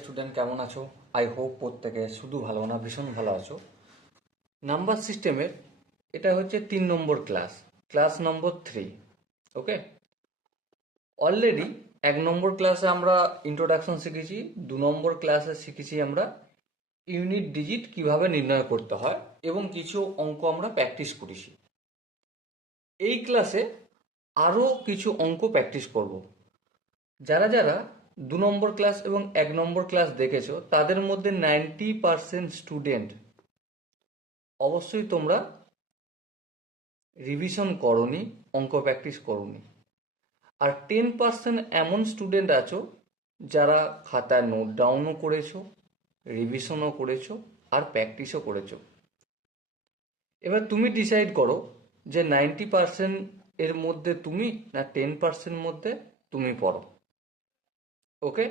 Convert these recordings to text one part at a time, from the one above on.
Student কেমন আছো? I hope প্রত্যেকে শুধু ভালো না, ভীষণ ভালো আছো। নাম্বার সিস্টেমের এটা হচ্ছে 3 নম্বর ক্লাস, ক্লাস নম্বর 3। ওকে, অলরেডি 1 নম্বর ক্লাসে আমরা ইন্ট্রোডাকশন শিখেছি, 2 নম্বর ক্লাসে শিখেছি আমরা ইউনিট ডিজিট কিভাবে নির্ণয় করতে হয় এবং কিছু অঙ্ক আমরা প্র্যাকটিস করেছি। এই ক্লাসে আরও কিছু অঙ্ক প্র্যাকটিস করব। যারা যারা 2 নম্বর ক্লাস এবং 1 নম্বর ক্লাস দেখেছো তাদের মধ্যে 90% স্টুডেন্ট অবশ্যই তোমরা রিভিশন করনি, অঙ্ক প্র্যাকটিস করনি। আর 10% এমন স্টুডেন্ট আছো যারা খাতায় নোট ডাউনও করেছো, রিভিশনও করেছো আর প্র্যাকটিসও করেছো। এবার তুমি ডিসাইড করো যে 90% এর মধ্যে তুমি না 10% মধ্যে তুমি পড়ো। ওকে,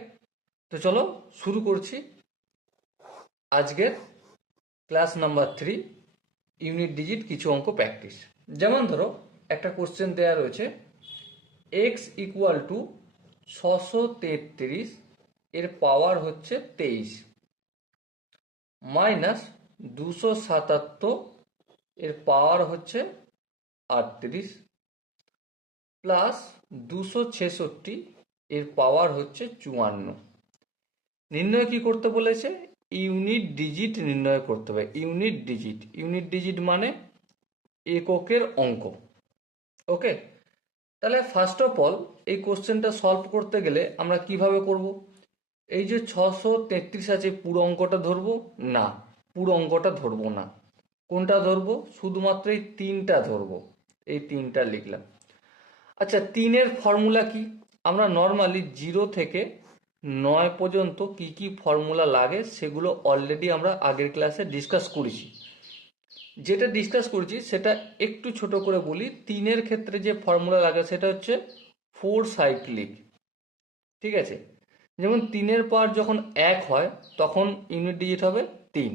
তো চলো শুরু করছি আজকের ক্লাস নাম্বার 3, ইউনিট ডিজিট কিছু অঙ্ক প্র্যাকটিস। যেমন ধরো একটা কোশ্চেন দেওয়া রয়েছে, এক্স ইকুয়াল টু 633 এর পাওয়ার হচ্ছে 23 মাইনাস 277 এর পাওয়ার হচ্ছে 38 প্লাস 266 এর পাওয়ার হচ্ছে 54। নির্ণয় কি করতে বলেছে? ইউনিট ডিজিট নির্ণয় করতে হবে। ইউনিট ডিজিট, ইউনিট ডিজিট মানে এককের অঙ্ক। ওকে, তাহলে ফার্স্ট অফ অল এই কোশ্চেনটা সলভ করতে গেলে আমরা কিভাবে করব? এই যে 633 আছে, পুরো অঙ্কটা ধরবো না, পুরো অঙ্কটা ধরবো না। কোনটা ধরবো? শুধুমাত্র এই 3টা ধরবো। এই 3টা লিখলাম। আচ্ছা, 3-এর ফর্মুলা কি? আমরা নর্মালি 0 থেকে 9 পর্যন্ত কি কি ফর্মুলা লাগে সেগুলো অলরেডি আমরা আগের ক্লাসে ডিসকাস করেছি। যেটা ডিসকাস করেছি সেটা একটু ছোট করে বলি। 3-এর ক্ষেত্রে যে ফর্মুলা লাগে সেটা হচ্ছে 4 সাইক্লিক। ঠিক আছে, যেমন 3-এর পাওয়ার যখন 1 হয় তখন ইউনিট ডিজিট হবে 3।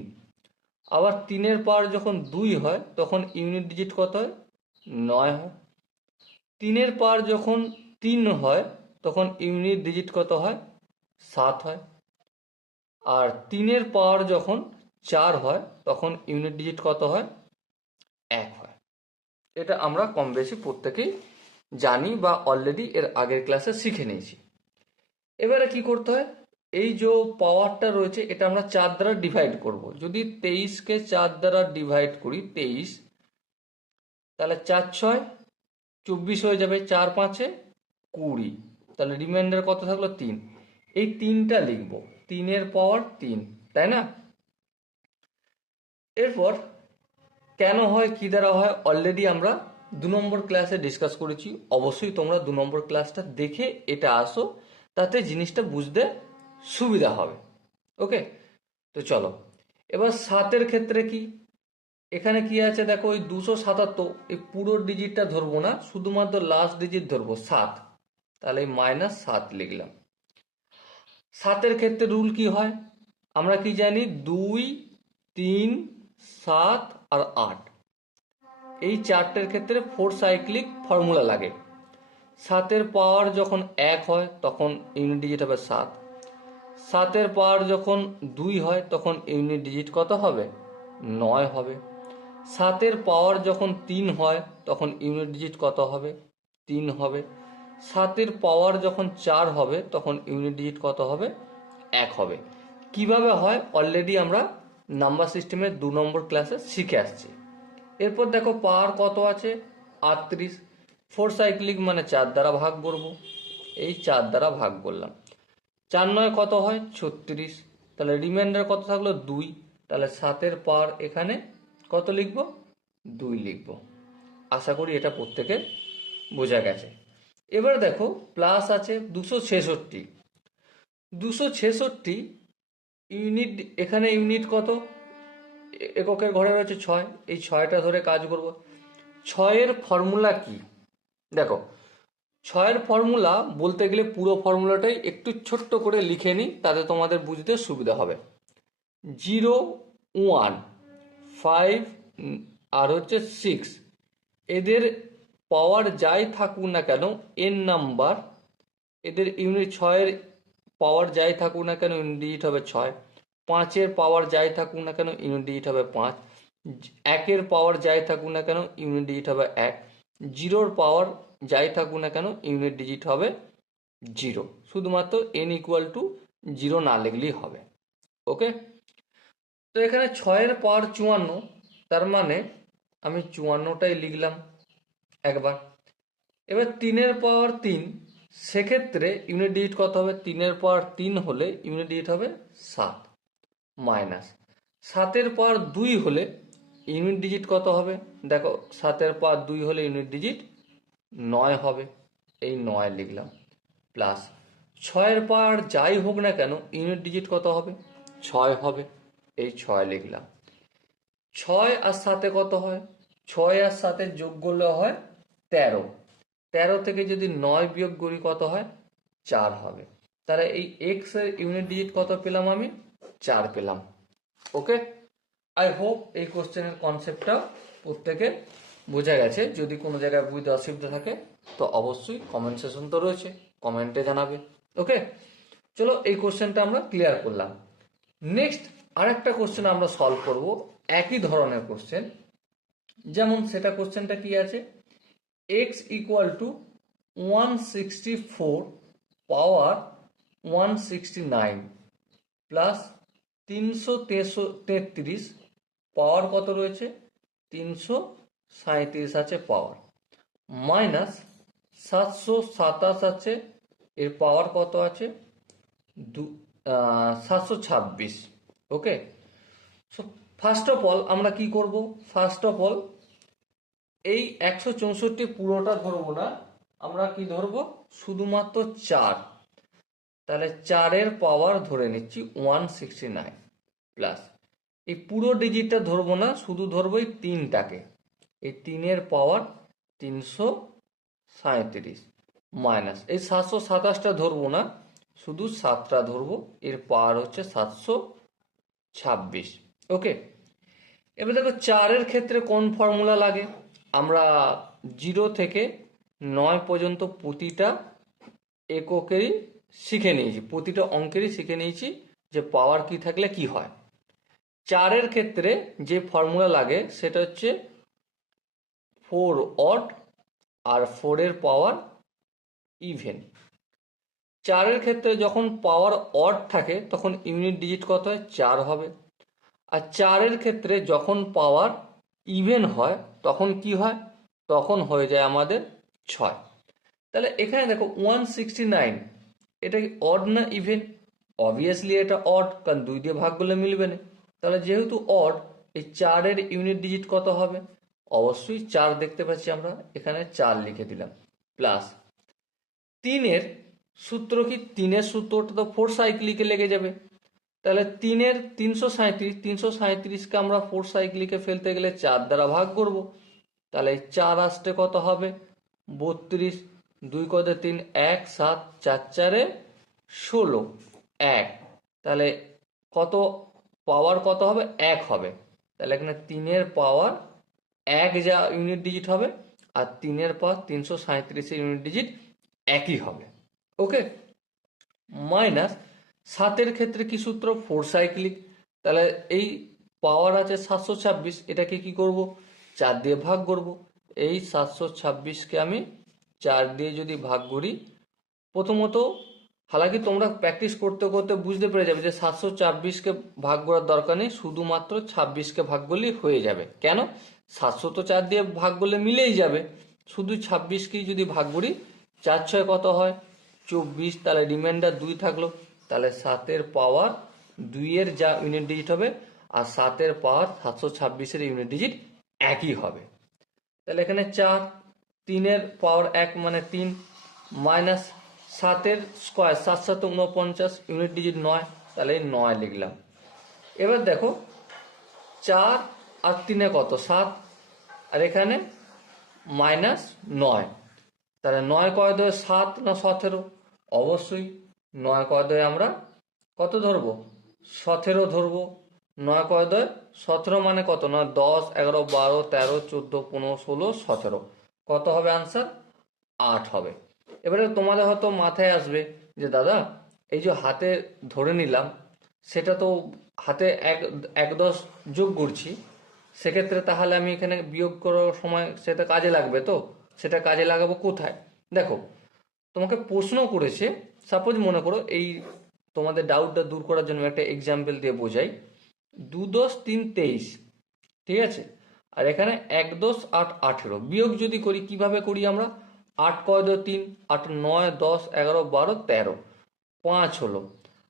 আবার 3-এর পাওয়ার যখন 2 হয় তখন ইউনিট ডিজিট কত হয়? 9 হয়। 3-এর পাওয়ার যখন 3 হয় তখন ইউনিট ডিজিট কত হয়? 7 হয়। আর 3-এর পাওয়ার যখন 4 হয় তখন ইউনিট ডিজিট কত হয়? 1 হয়। এটা আমরা কম বেশি প্রত্যেকেই জানি বা অলরেডি এর আগের ক্লাসে শিখে নিয়েছি। এবারে কি করতে হয়? এই যে পাওয়ারটা রয়েছে এটা আমরা 4 দ্বারা ডিভাইড করব। যদি 23কে 4 দ্বারা ডিভাইড করি 23, তাহলে 4 6 24 হয়ে যাবে, 4 5 20, তাহলে রিমাইন্ডার কত থাকলো? 3। এই 3টা লিখবো, 3-এর পাওয়ার 3, তাই না? এরপর কেন হয়, কি দ্বারা হয়, অলরেডি আমরা 2 নম্বর ক্লাসে ডিসকাস করেছি। অবশ্যই তোমরা 2 নম্বর ক্লাসটা দেখে এটা আসো, তাতে জিনিসটা বুঝতে সুবিধা হবে। ওকে, তো চলো এবার 7-এর ক্ষেত্রে কি? এখানে কি আছে দেখো, ওই 277, এই পুরো ডিজিটটা ধরবো না, শুধুমাত্র লাস্ট ডিজিট ধরবো 7, তাহলে -7 লিখলাম। 7-এর ক্ষেত্রে রুল কি হয় আমরা কি জানি? 2 3 7 আর 8, এই 4টের ক্ষেত্রে 4 সাইক্লিক ফর্মুলা লাগে। 7-এর পাওয়ার যখন 1 হয় তখন ইউনিট ডিজিট হবে 7। 7-এর পাওয়ার যখন 2 হয় তখন ইউনিট ডিজিট কত হবে? 9 হবে। 7-এর পাওয়ার যখন 3 হয় তখন ইউনিট ডিজিট কত হবে? 3 হবে। 7-এর পাওয়ার যখন 4 হবে তখন ইউনিট ডিজিট কত হবে? 1 হবে। কিভাবে হয় অলরেডি আমরা নাম্বার সিস্টেমের 2 নম্বর ক্লাসে শিখে আসছি। এরপর দেখো পাওয়ার কত আছে? 38। 4 সাইক্লিক মানে 4 দ্বারা ভাগ করব, এই 4 দ্বারা ভাগ করলাম। 4 9 কত হয়? 36, তাহলে রিমাইন্ডার কত থাকলো? 2, তাহলে 7-এর পাওয়ার এখানে কত লিখব? 2 লিখব। আশা করি এটা প্রত্যেকে বোঝা গেছে। এবার দেখো প্লাস আছে 266। 266 ইউনিট, এখানে ইউনিট কত? এককের ঘরে রয়েছে 6, এই 6টা ধরে কাজ করব। 6-এর ফর্মুলা কি? দেখো 6-এর ফর্মুলা বলতে গেলে পুরো ফর্মুলাটাই একটু ছোট্ট করে লিখে নিই, তাতে তোমাদের বুঝতে সুবিধা হবে। 0 1 5 আর হচ্ছে 6, এদের পাওয়ার যাই থাকুক না কেন, এন নাম্বার, এদের ইউনিট 6-এর পাওয়ার যাই থাকুক না কেন ইউনিট ডিজিট হবে 6, 5-এর পাওয়ার যাই থাকুক না কেন ইউনিট ডিজিট হবে 5, 1-এর পাওয়ার যাই থাকুক না কেন ইউনিট ডিজিট হবে 1, 0-র পাওয়ার যাই থাকুক না কেন ইউনিট ডিজিট হবে 0। শুধুমাত্র n ইকুয়াল টু 0 না লিখলেই হবে। ওকে, তো এখানে 6-এর পাওয়ার 54, তার মানে আমি 54টাই লিখলাম একবার। এবার 3-এর পাওয়ার 3, সেক্ষেত্রে ইউনিট ডিজিট কত হবে? 3-এর পাওয়ার 3 হলে ইউনিট ডিজিট হবে 7, মাইনাস 7-এর পাওয়ার 2 হলে ইউনিট ডিজিট কত হবে? দেখো 7-এর পাওয়ার 2 হলে ইউনিট ডিজিট 9 হবে, এই 9 লিখলাম, প্লাস 6-এর পাওয়ার যাই হোক না কেন ইউনিট ডিজিট কত হবে? 6 হবে, এই 6 লিখলাম। 6 আর 7-এ কত হয়? 6 আর 7-এর যোগ করলে হয় 13, 13 থেকে যদি 9 বিয়োগ করি কত হয়? 4 হবে। তাহলে এই এক্স এর ইউনিট ডিজিট কত পেলাম? আমি 4 পেলাম। ওকে, আই হোপ এই কোশ্চেনের কনসেপ্টটা প্রত্যেকে বোঝা গেছে। যদি কোনো জায়গায় বুঝতে অসুবিধা থাকে তো অবশ্যই কমেন্ট সেকশন তো রয়েছে, কমেন্টে জানাবে। ওকে, চলো এই কোশ্চেনটা আমরা ক্লিয়ার করলাম। নেক্সট আরেকটা কোশ্চেন আমরা সলভ করব, একই ধরনের কোশ্চেন। যেমন সেটা কোশ্চেনটা কি আছে? x equal to 164 power 169 plus 333 পাওয়ার কত রয়েছে? 337 আছে পাওয়ার, মাইনাস 727 আছে, এর পাওয়ার কত আছে? 726। ওকে, সো ফার্স্ট অফ অল আমরা কি করব? ফার্স্ট অফ অল এই 164 পুরোটা ধরবো না, আমরা কি ধরবো? শুধুমাত্র 4। তাহলে 4-এর পাওয়ার ধরে নিচ্ছি 169 প্লাস এই পুরো ডিজিটটা ধরবো না, শুধু ধরবো এই 3টাকে, এই 3-এর পাওয়ার 337 মাইনাস এই 727টা ধরবো না, শুধু 7টা ধরবো, এর পাওয়ার হচ্ছে 726। ওকে, এবার দেখো 4-এর ক্ষেত্রে কোন ফর্মুলা লাগে? আমরা 0 থেকে 9 পর্যন্ত প্রতিটা এককেরই শিখে নিয়েছি, প্রতিটা অঙ্কেরই শিখে নিয়েছি যে পাওয়ার কি থাকলে কি হয়। 4-এর ক্ষেত্রে যে ফর্মুলা লাগে সেটা হচ্ছে 4 অড আর 4-এর পাওয়ার ইভেন। 4-এর ক্ষেত্রে যখন পাওয়ার অড থাকে তখন ইউনিট ডিজিট কত হয়? 4 হবে। আর 4-এর ক্ষেত্রে যখন পাওয়ার ইভেন হয় তখন কি হয়? তখন হয়ে যায় আমাদের 6। তাহলে এখানে দেখো 169, এটা কি অড না ইভেন? অবভিয়াসলি এটা অড, কারণ 2 দিয়ে ভাগ করলে মিলবে না। তাহলে যেহেতু অড, এই 4-এর ইউনিট ডিজিট কত হবে? অবশ্যই 4 দেখতে পাচ্ছি আমরা, এখানে 4 লিখে দিলাম, প্লাস 3-এর সূত্র কি? 3-এর সূত্রটা তো 4 সাইক্লিকে লেগে যাবে। তাহলে 3-এর 337কে আমরা 4 সাইক্লিকে ফেলতে গেলে 4 দ্বারা ভাগ করব। তাহলে 4 আসতে কত হবে? 32, 2 কত 3, 1, 7, 4 4 16, 1। তাহলে কত পাওয়ার কত হবে? 1 হবে। তাহলে এখানে 3-এর পাওয়ার 1 যা ইউনিট ডিজিট হবে, আর 3-এর পাওয়ার 337-এর ইউনিট ডিজিট একই হবে। ওকে, মাইনাস 7-এর ক্ষেত্রে কি সূত্র? 4 সাইক্লিক। তাহলে এই পাওয়ার আছে 726, এটাকে কি করব? 4 দিয়ে ভাগ করব। এই 726কে আমি 4 দিয়ে যদি ভাগ করি, প্রথমত হালাকি তোমরা প্র্যাকটিস করতে করতে বুঝতে পেরে যাবে যে 726কে ভাগ করার দরকার নেই, শুধুমাত্র 26কে ভাগ করলেই হয়ে যাবে। কেন? 700 তো 4 দিয়ে ভাগ করলে মিলেই যাবে, শুধু 26কেই যদি ভাগ করি, 4 6 কত হয়? 24। তাহলে রিমাইন্ডার 2 থাকলো। তাহলে 7-এর পাওয়ার 2-এর যা ইউনিট ডিজিট হবে আর 7-এর পাওয়ার 726-এর ইউনিট ডিজিট একই হবে। তাহলে এখানে 4, 3-এর পাওয়ার 1 মানে 3, মাইনাস 7-এর স্কোয়ার 7 7 49, ইউনিট ডিজিট 9, তাহলে 9 লিখলাম। এবার দেখো 4 আর 3-এ কত? 7, আর এখানে মাইনাস 9। তাহলে 9 কয় 2 7 না 17? অবশ্যই 9 কয় 2 আমরা কত ধরবো? 17 ধরবো। 9 কয় 2 17 মানে কত? না 10 11 12 13 14 15 16 17, কত হবে আনসার? 8 হবে। এবারে তোমাদের হয়তো মাথায় আসবে যে দাদা এই যে হাতে ধরে নিলাম, সেটা তো হাতে এক 10 যোগ করছি, সেক্ষেত্রে তাহলে আমি এখানে বিয়োগ করার সময় সেটা কাজে লাগবে, তো সেটা কাজে লাগাবো কোথায়? দেখো, তোমাকে প্রশ্ন করেছে, সাপোজ মনে করো, এই তোমাদের ডাউটটা দূর করার জন্য একটা এক্সাম্পল দিয়ে বোঝাই। 2×10=23, ঠিক আছে? আর এখানে 1×10=18। বিয়োগ যদি করি, কিভাবে করি আমরা? 8×3, 8, 9, 10, 11, 12, 13, 5 হলো।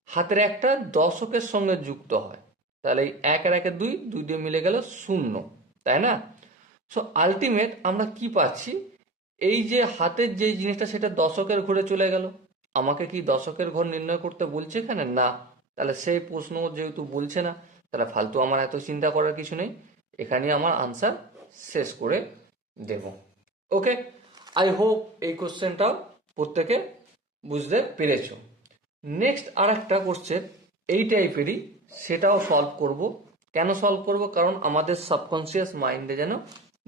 হাতের একটা দশকের সঙ্গে যুক্ত হয়, তাহলে এই 1 আর 1 2, 2 দিয়ে মিলে গেল 0, তাই না? সো আলটিমেট আমরা কি পাচ্ছি? এই যে হাতের যে জিনিসটা, সেটা দশকের ঘরে চলে গেল। আমাকে কি দশকের ঘর নির্ণয় করতে বলছে এখানে? না। তাহলে সেই প্রশ্ন যেহেতু বলছে না, তাহলে ফালতু আমার এত চিন্তা করার কিছু নেই, এখানে আমার আনসার শেষ করে দেব। ওকে, আই হোপ এই কোশ্চেনটাও প্রত্যেকে বুঝতে পেরেছো। নেক্সট আর একটা কোশ্চেন এই টাইপেরই, সেটাও সলভ করব। কেন সলভ করব? কারণ আমাদের সাবকনসিয়াস মাইন্ডে যেন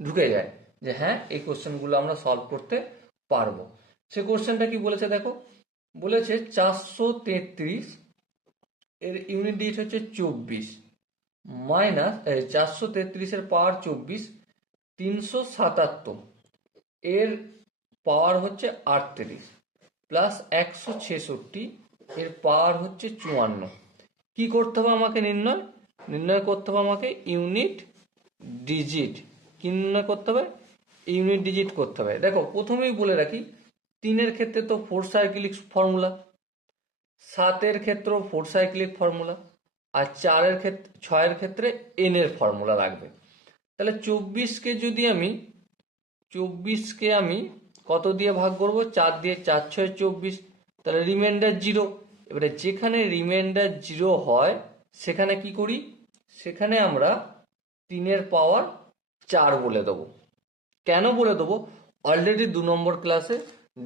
ঢুকে যায় যে হ্যাঁ, এই কোশ্চেনগুলো আমরা সলভ করতে পারবো। সে কোশ্চেনটা কি বলেছে দেখো, বলেছে 433 এর ইউনিট ডিজিট হচ্ছে 24, মাইনাস 433-এর পাওয়ার 24, 377 এর পাওয়ার হচ্ছে 38, প্লাস 166 এর পাওয়ার হচ্ছে 54। কি করতে হবে আমাকে? নির্ণয় করতে হবে আমাকে ইউনিট ডিজিট। কি নির্ণয় করতে হবে? ইউনিট ডিজিট করতে হবে। দেখো, প্রথমেই বলে রাখি, 3-এর ক্ষেত্রে তো 4 সাইক্লিক ফর্মুলা, 7-এর ক্ষেত্রেও 4 সাইক্লিক ফর্মুলা, আর 6-এর ক্ষেত্রে n এর ফর্মুলা লাগবে। তাহলে 24কে আমি কত দিয়ে ভাগ করব? 4 দিয়ে। 4 6 24, তাহলে রিমাইন্ডার 0। এবারে যেখানে রিমাইন্ডার 0 হয়, সেখানে কি করি? সেখানে আমরা 3-এর পাওয়ার 4 বলে দেবো। কেন বলে দেবো? অলরেডি 2 নম্বর ক্লাসে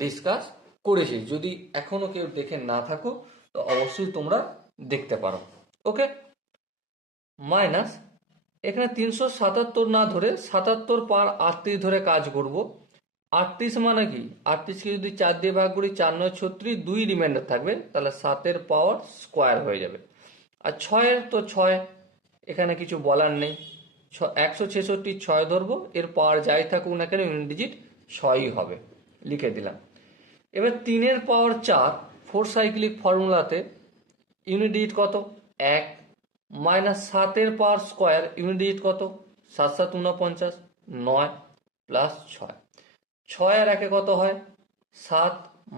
ডিসকাস করেছি। যদি এখনো কেউ দেখে না থাকো, তো অবশ্যই তোমরা দেখতে পারো। ওকে, মাইনাস এখানে 377 না ধরে 77 পার 38 ধরে কাজ করব। 38 মানে কি? 38কে যদি 4 দিয়ে ভাগ করি, 4 9 36, 2 রিমাইন্ডার থাকবে, তাহলে 7-এর পাওয়ার স্কোয়ার হয়ে যাবে। আর 6-এর তো 6, এখানে কিছু বলার নেই। 166 6 ধরবো, এর পাওয়ার যাই থাকুক না কেন ইউনিট ডিজিট 6ই হবে, লিখে দিলাম। এবার 3-এর পাওয়ার 4, 4 সাইক্লিক ফর্মুলাতে ইউনিট ডিজিট কত? 1, মাইনাস 7-এর পাওয়ার স্কোয়ার ইউনিট ডিজিট কত? 7 7 49, 9 প্লাস 6। 6 আর 1 কত হয়? 7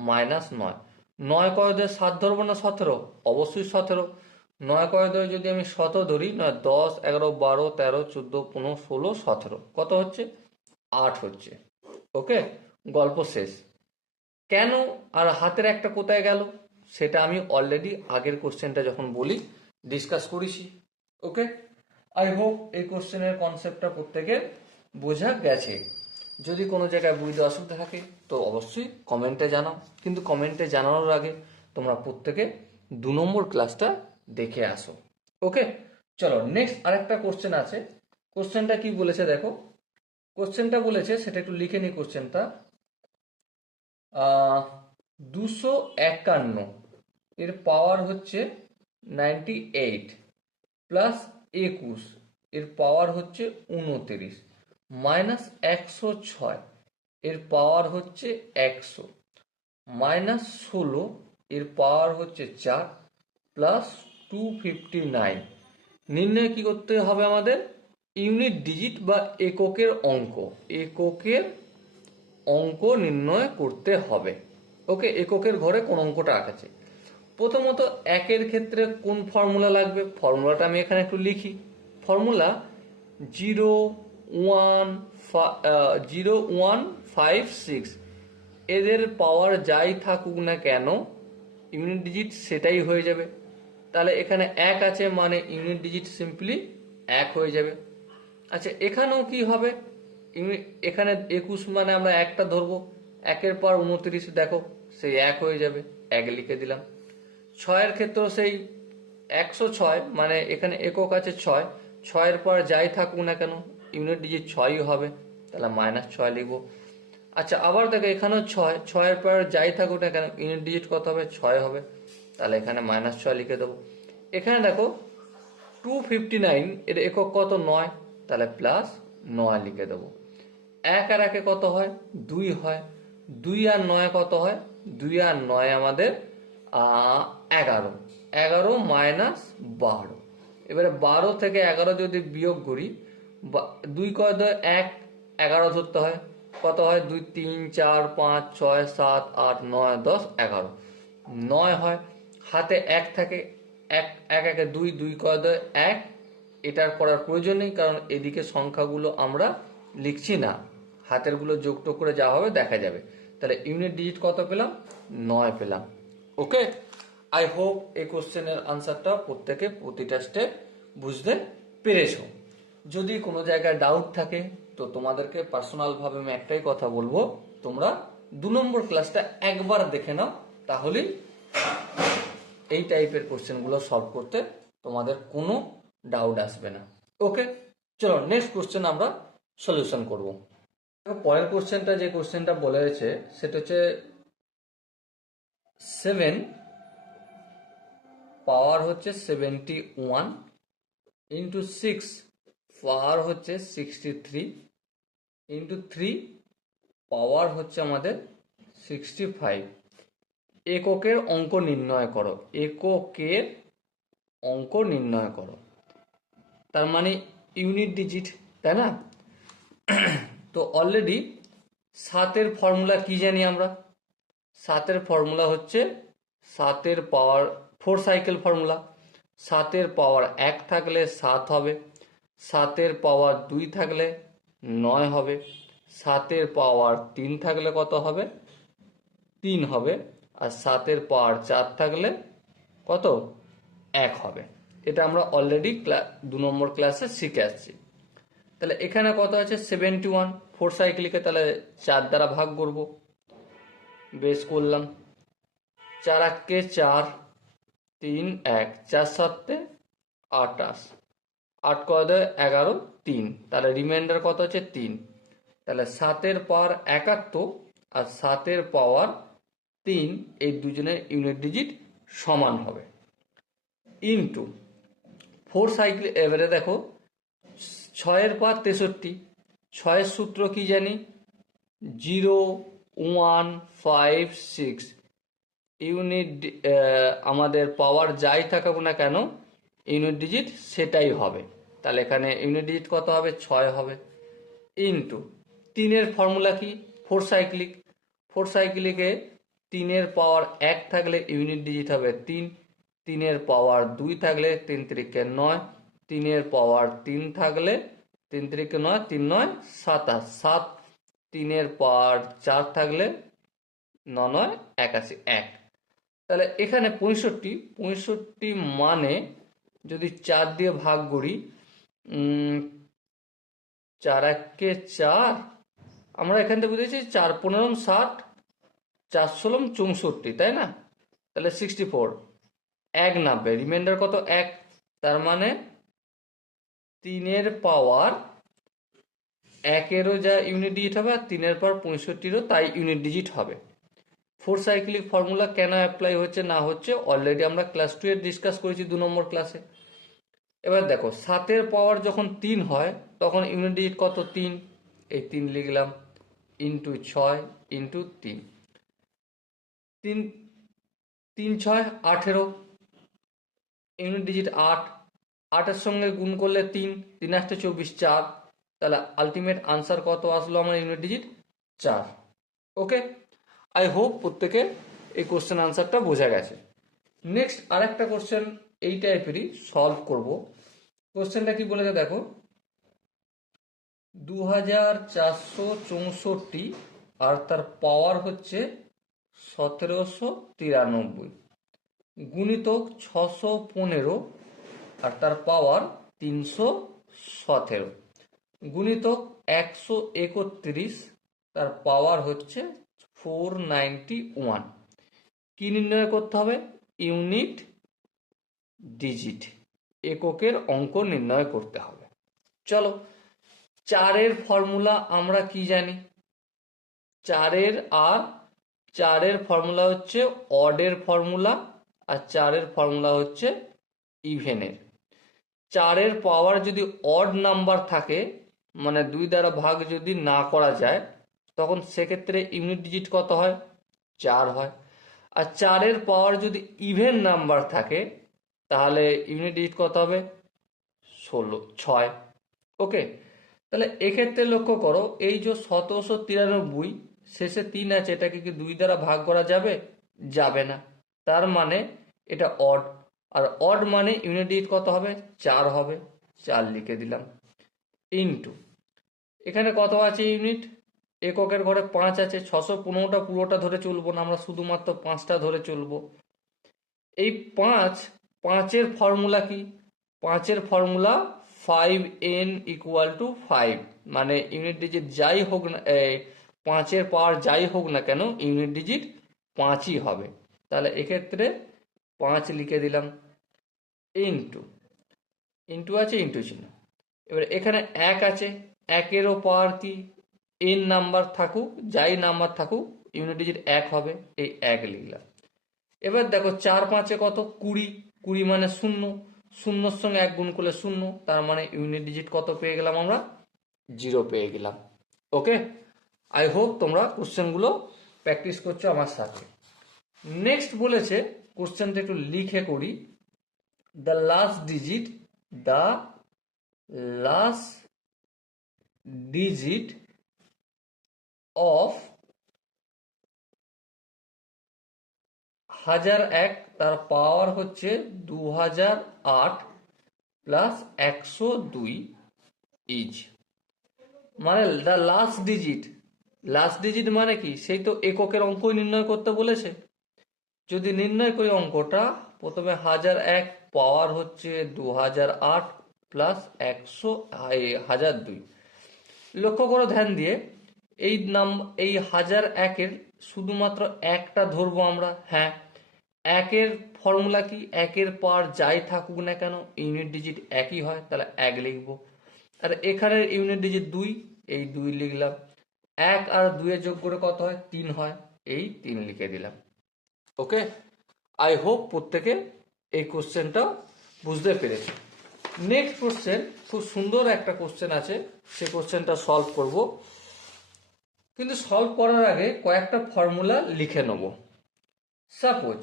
মাইনাস 9। 9 কয় ধরে 7 ধরবো না 17? অবশ্যই 17। 9 কয় ধরে যদি আমি 17 ধরি, 9 10 11 12 13 14 15 16 17, কত হচ্ছে? 8 হচ্ছে। ওকে, গল্প শেষ। কেন? আর হাতের একটা কোথায় গেল? সেটা আমি অলরেডি আগের কোশ্চেনটা যখন বলি ডিসকাস করেছি। ওকে, আই হোপ এই কোশ্চেনের কনসেপ্টটা প্রত্যেকের বোঝা গেছে। যদি কোনো জায়গায় বুঝতে অসুবিধা থাকে তো অবশ্যই কমেন্টে জানাও, কিন্তু কমেন্টে জানানোর আগে তোমরা প্রত্যেকে 2 নম্বর ক্লাসটা দেখে আসো। ওকে, চলো নেক্সট আরেকটা কোশ্চেন আছে। কোশ্চেনটা কি বলেছে দেখো, কোশ্চেনটা বলেছে সেটা একটু লিখে নি। কোশ্চেনটা 251 এর পাওয়ার হচ্ছে 98, প্লাস 21 এর পাওয়ার হচ্ছে 29, মাইনাস 106 এর পাওয়ার হচ্ছে 100, মাইনাস 16 এর পাওয়ার হচ্ছে 4, প্লাস 259। নির্ণয় কি করতে হবে আমাদের? ইউনিট ডিজিট বা এককের অঙ্ক নির্ণয় করতে হবে। ওকে, এককের ঘরে কোন অঙ্কটা আছে? প্রথমত 1-এর ক্ষেত্রে কোন ফর্মুলা লাগবে? ফর্মুলাটা আমি এখানে একটু লিখি। ফর্মুলা 0 1 এদের পাওয়ার যাই থাকুক না কেন ইউনিট ডিজিট সেটাই হয়ে যাবে। তাহলে এখানে 1 আছে মানে ইউনিট ডিজিট সিম্পলি 1 হয়ে যাবে। আচ্ছা, এখানেও কি হবে? এখানে 21 মানে আমরা একটা ধরবো, 1-এর পর 29 দেখো সেই 1 হয়ে যাবে, 1 লিখে দিলাম। 6-এর ক্ষেত্রেও সেই 106 মানে এখানে একক আছে 6, 6-এর পর যাই থাকুক না কেন ইউনিট ডিজিট 6ই হবে, তাহলে মাইনাস 6 লিখবো। আচ্ছা, আবার দেখো এখানেও 6, 6-এর পর যাই থাকুক না কেন ইউনিট ডিজিট কত হবে? 6 হবে, তাহলে এখানে -6 লিখে দেবো। এখানে দেখো 259 এর একক কত, 9, তাহলে +9 লিখে দেবো। 1 আর 1 কত হয়, 2 হয়। 2 আর 9 কত হয়, 2 আর 9 আমাদের 11, 11 - 12। এবারে 12 থেকে 11 যদি বিয়োগ করি, 2 কত, 1, 11 ধরতে হয়। কত হয়, 2, 3, 4, 5, 6, 7, 8, 9, 10, 11, 9 হয়। হাতে 1 থাকে, 1, 1, 1, 2, 2 কত, 1। এটার করার প্রয়োজন নেই, কারণ এদিকে সংখ্যাগুলো আমরা লিখছি না, হাতেরগুলো যোগটোগ করে যা হবে দেখা যাবে। তাহলে ইউনিট ডিজিট কত পেলাম, 9 পেলাম। ওকে, আই হোপ এই কোশ্চেনের আনসারটা প্রত্যেকে প্রতিটা স্টেপ বুঝতে পেরেছো। যদি কোনো জায়গায় ডাউট থাকে তো তোমাদেরকে পার্সোনালভাবে আমি একটাই কথা বলবো, তোমরা 2 নম্বর ক্লাসটা একবার দেখে নাও, তাহলেই এই টাইপের কোশ্চেনগুলো সলভ করতে তোমাদের কোনো ডাউট আসবে না। ওকে, চলো নেক্সট কোশ্চেন আমরা সলিউশন করব। পরের কোশ্চেনটা, যে কোশ্চেনটা বলে রয়েছে সেটা হচ্ছে 7 পাওয়ার হচ্ছে 71 ইন্টু 6 পাওয়ার হচ্ছে 63 ইন্টু 3 পাওয়ার হচ্ছে আমাদের 65। এককের অঙ্ক নির্ণয় করো, এককের অঙ্ক নির্ণয় করো, তার মানে ইউনিট ডিজিট, তাই না? তো অলরেডি 7-এর ফর্মুলা কি জানি আমরা? 7-এর ফর্মুলা হচ্ছে 7-এর পাওয়ার 4 সাইকেল ফর্মুলা। 7-এর পাওয়ার 1 থাকলে 7 হবে, 7-এর পাওয়ার 2 থাকলে 9 হবে, 7-এর পাওয়ার 3 থাকলে কত হবে, 3 হবে, আর 7-এর পাওয়ার 4 থাকলে কত, 1 হবে। এটা আমরা অলরেডি 2 নম্বর ক্লাসে শিখে আসছি। তাহলে এখানে কত আছে, 71, 4 সাইকেলকে তাহলে 4 দ্বারা ভাগ করব, বেশ করলাম। 4 × 4, 3, 1, 4 × 7 = 28, 8 কত, 11, 3, তাহলে রিমাইন্ডার কত হচ্ছে 3। তাহলে 7-এর পাওয়ার 71 আর 7-এর পাওয়ার 3, এই দুজনের ইউনিট ডিজিট সমান হবে, ইন্টু 4 সাইকেল। এবারে দেখো 6-এর পাওয়ার 63, 6-এর সূত্র কি জানি, 0, 1, 5, 6। ইউনিট আমাদের পাওয়ার যাই থাকুক না কেন, ইউনিট ডিজিট সেটাই হবে। তাহলে এখানে ইউনিট ডিজিট কত হবে, 6 হবে, ইন্টু 3-এর ফর্মুলা কি, 4 সাইক্লিক। 4 সাইক্লিকে 3-এর পাওয়ার 1 থাকলে ইউনিট ডিজিট হবে 3, 3-এর পাওয়ার 2 থাকলে 3 × 3 = 9, 3-এর পাওয়ার 3 থাকলে 3 × 3 = 9, 3 × 9 = 27, 7, 3-এর পাওয়ার 4 থাকলে 9 × 9 = 81, 1। তাহলে এখানে 65 মানে যদি 4 দিয়ে ভাগ করি, 4 × 1 = 4, আমরা এখান থেকে বুঝেছি 4 × 15 = 60, 4 × 16 = 64, তাই না? তাহলে 64, 1 90, রিমাইন্ডার কত, 1। তার মানে 3-এর পাওয়ার 1-এরও যা ইউনিট ডিজিট হবে, আর 3-এর পাওয়ার 65-রও তাই ইউনিট ডিজিট হবে। 4 সাইক্লিক ফর্মুলা কেন অ্যাপ্লাই হচ্ছে না হচ্ছে অলরেডি আমরা ক্লাস 2 এর ডিসকাস করেছি 2 নম্বর ক্লাসে। এবার দেখো 7-এর পাওয়ার যখন 3 হয় তখন ইউনিট ডিজিট কত, 3, এই 3 লিখলাম, ইন্টু 6 ইন্টু 3, 3, 3, 6, 18, ইউনিট ডিজিট 8, 8-এর সঙ্গে গুণ করলে 3, 3 × 8 = 24, 4। তাহলে আলটিমেট আনসার কত আসলো আমার, unit digit 4। Okay, I hope প্রত্যেকে এই কোশ্চেন আনসারটা বোঝা গেছে। নেক্সট আরেকটা কোশ্চেন এই টাইপেরই সলভ করব। কোশ্চেনটা কি বলেছে দেখো, 2464 আর তার পাওয়ার হচ্ছে 1793, গুণিতক 615 আর তার পাওয়ার 317, গুণিতক 131 তার পাওয়ার হচ্ছে 491। কি নির্ণয় করতে হবে, ইউনিট ডিজিট, এককের অঙ্ক নির্ণয় করতে হবে। চলো, 4-এর ফর্মুলা আমরা কি জানি, 4-এর ফর্মুলা হচ্ছে অডের ফর্মুলা আর 4-এর ফর্মুলা হচ্ছে ইভেনের। 4-এর পাওয়ার যদি অড নাম্বার থাকে, মানে 2 দ্বারা ভাগ যদি না করা যায়, তখন সেক্ষেত্রে ইউনিট ডিজিট কত হয়? 4 হয়। আর 4-এর পাওয়ার যদি ইভেন নাম্বার থাকে, তাহলে ইউনিট ডিজিট কত হবে? 6। ওকে, তাহলে এক্ষেত্রে লক্ষ্য করো, এই যে 1793 শেষে 3 আছে, এটাকে কি 2 দ্বারা ভাগ করা যাবে? যাবে না। তার মানে এটা অড, আর অড মানে ইউনিট ডিজিট কত হবে? 4 হবে। 4 লিখে দিলাম। ইন্টু এখানে কত আছে ইউনিট? এককের ঘরে 5 আছে। 615টা পুরোটা ধরে চলবো না, আমরা শুধুমাত্র 5টা ধরে চলবো। এই 5-এর ফর্মুলা কি? 5-এর ফর্মুলা 5n = 5, মানে ইউনিট ডিজিট যাই হোক না, 5-এর পাওয়ার যাই হোক না কেন, ইউনিট ডিজিট 5ই হবে। তাহলে এক্ষেত্রে 5 লিখে দিলাম। ইন্টু ইন্টু আছে, ইন্টু চিহ্ন। এবার এখানে 1 আছে, 1-এরও পাওয়ার কি? n নাম্বার থাকুক, যাই নাম্বার থাকুক, ইউনিট ডিজিট 1 হবে। এই 1 লিখলাম। এবার দেখো 4-5-এ কত? 20। 20 মানে 0, 0-র সঙ্গে 1 গুণ করলে 0, তার মানে ইউনিট ডিজিট কত পেয়ে গেলাম আমরা? 0 পেয়ে গেলাম। ওকে, আই হোপ তোমরা কোশ্চেনগুলো প্র্যাকটিস করছো আমার সাথে। নেক্সট বলেছে, কোশ্চেনটা একটু লিখে করি। দ্য লাস্ট ডিজিট অফ 1001, তার পাওয়ার হচ্ছে 2008 প্লাস 102 ইজ, মানে দ্য লাস্ট ডিজিট মানে কি? সেই তো এককের অঙ্কই নির্ণয় করতে বলেছে। যদি নির্ণয় করি অঙ্কটা, প্রথমে 1001 পাওয়ার হচ্ছে 2008 প্লাস 1002। লক্ষ্য করো ধ্যান দিয়ে, এই 1001-এর শুধুমাত্র একটা ধরবো আমরা। হ্যাঁ, 1-এর ফর্মুলা কি? 1-এর পাওয়ার যাই থাকুক না কেন, ইউনিট ডিজিট একই হয়, তাহলে 1 লিখবো। আর এখানের ইউনিট ডিজিট 2, এই 2 লিখলাম। 1 আর 2 যোগ করে কত হয়? 3 হয়, এই 3 লিখে দিলাম। ওকে, আই হোপ প্রত্যেকে এই কোশ্চেনটা বুঝতে পেরেছে। নেক্সট কোশ্চেন, খুব সুন্দর একটা কোশ্চেন আছে, সে কোশ্চেনটা সলভ করব। কিন্তু সলভ করার আগে কয়েকটা ফর্মুলা লিখে নেব। সাপোজ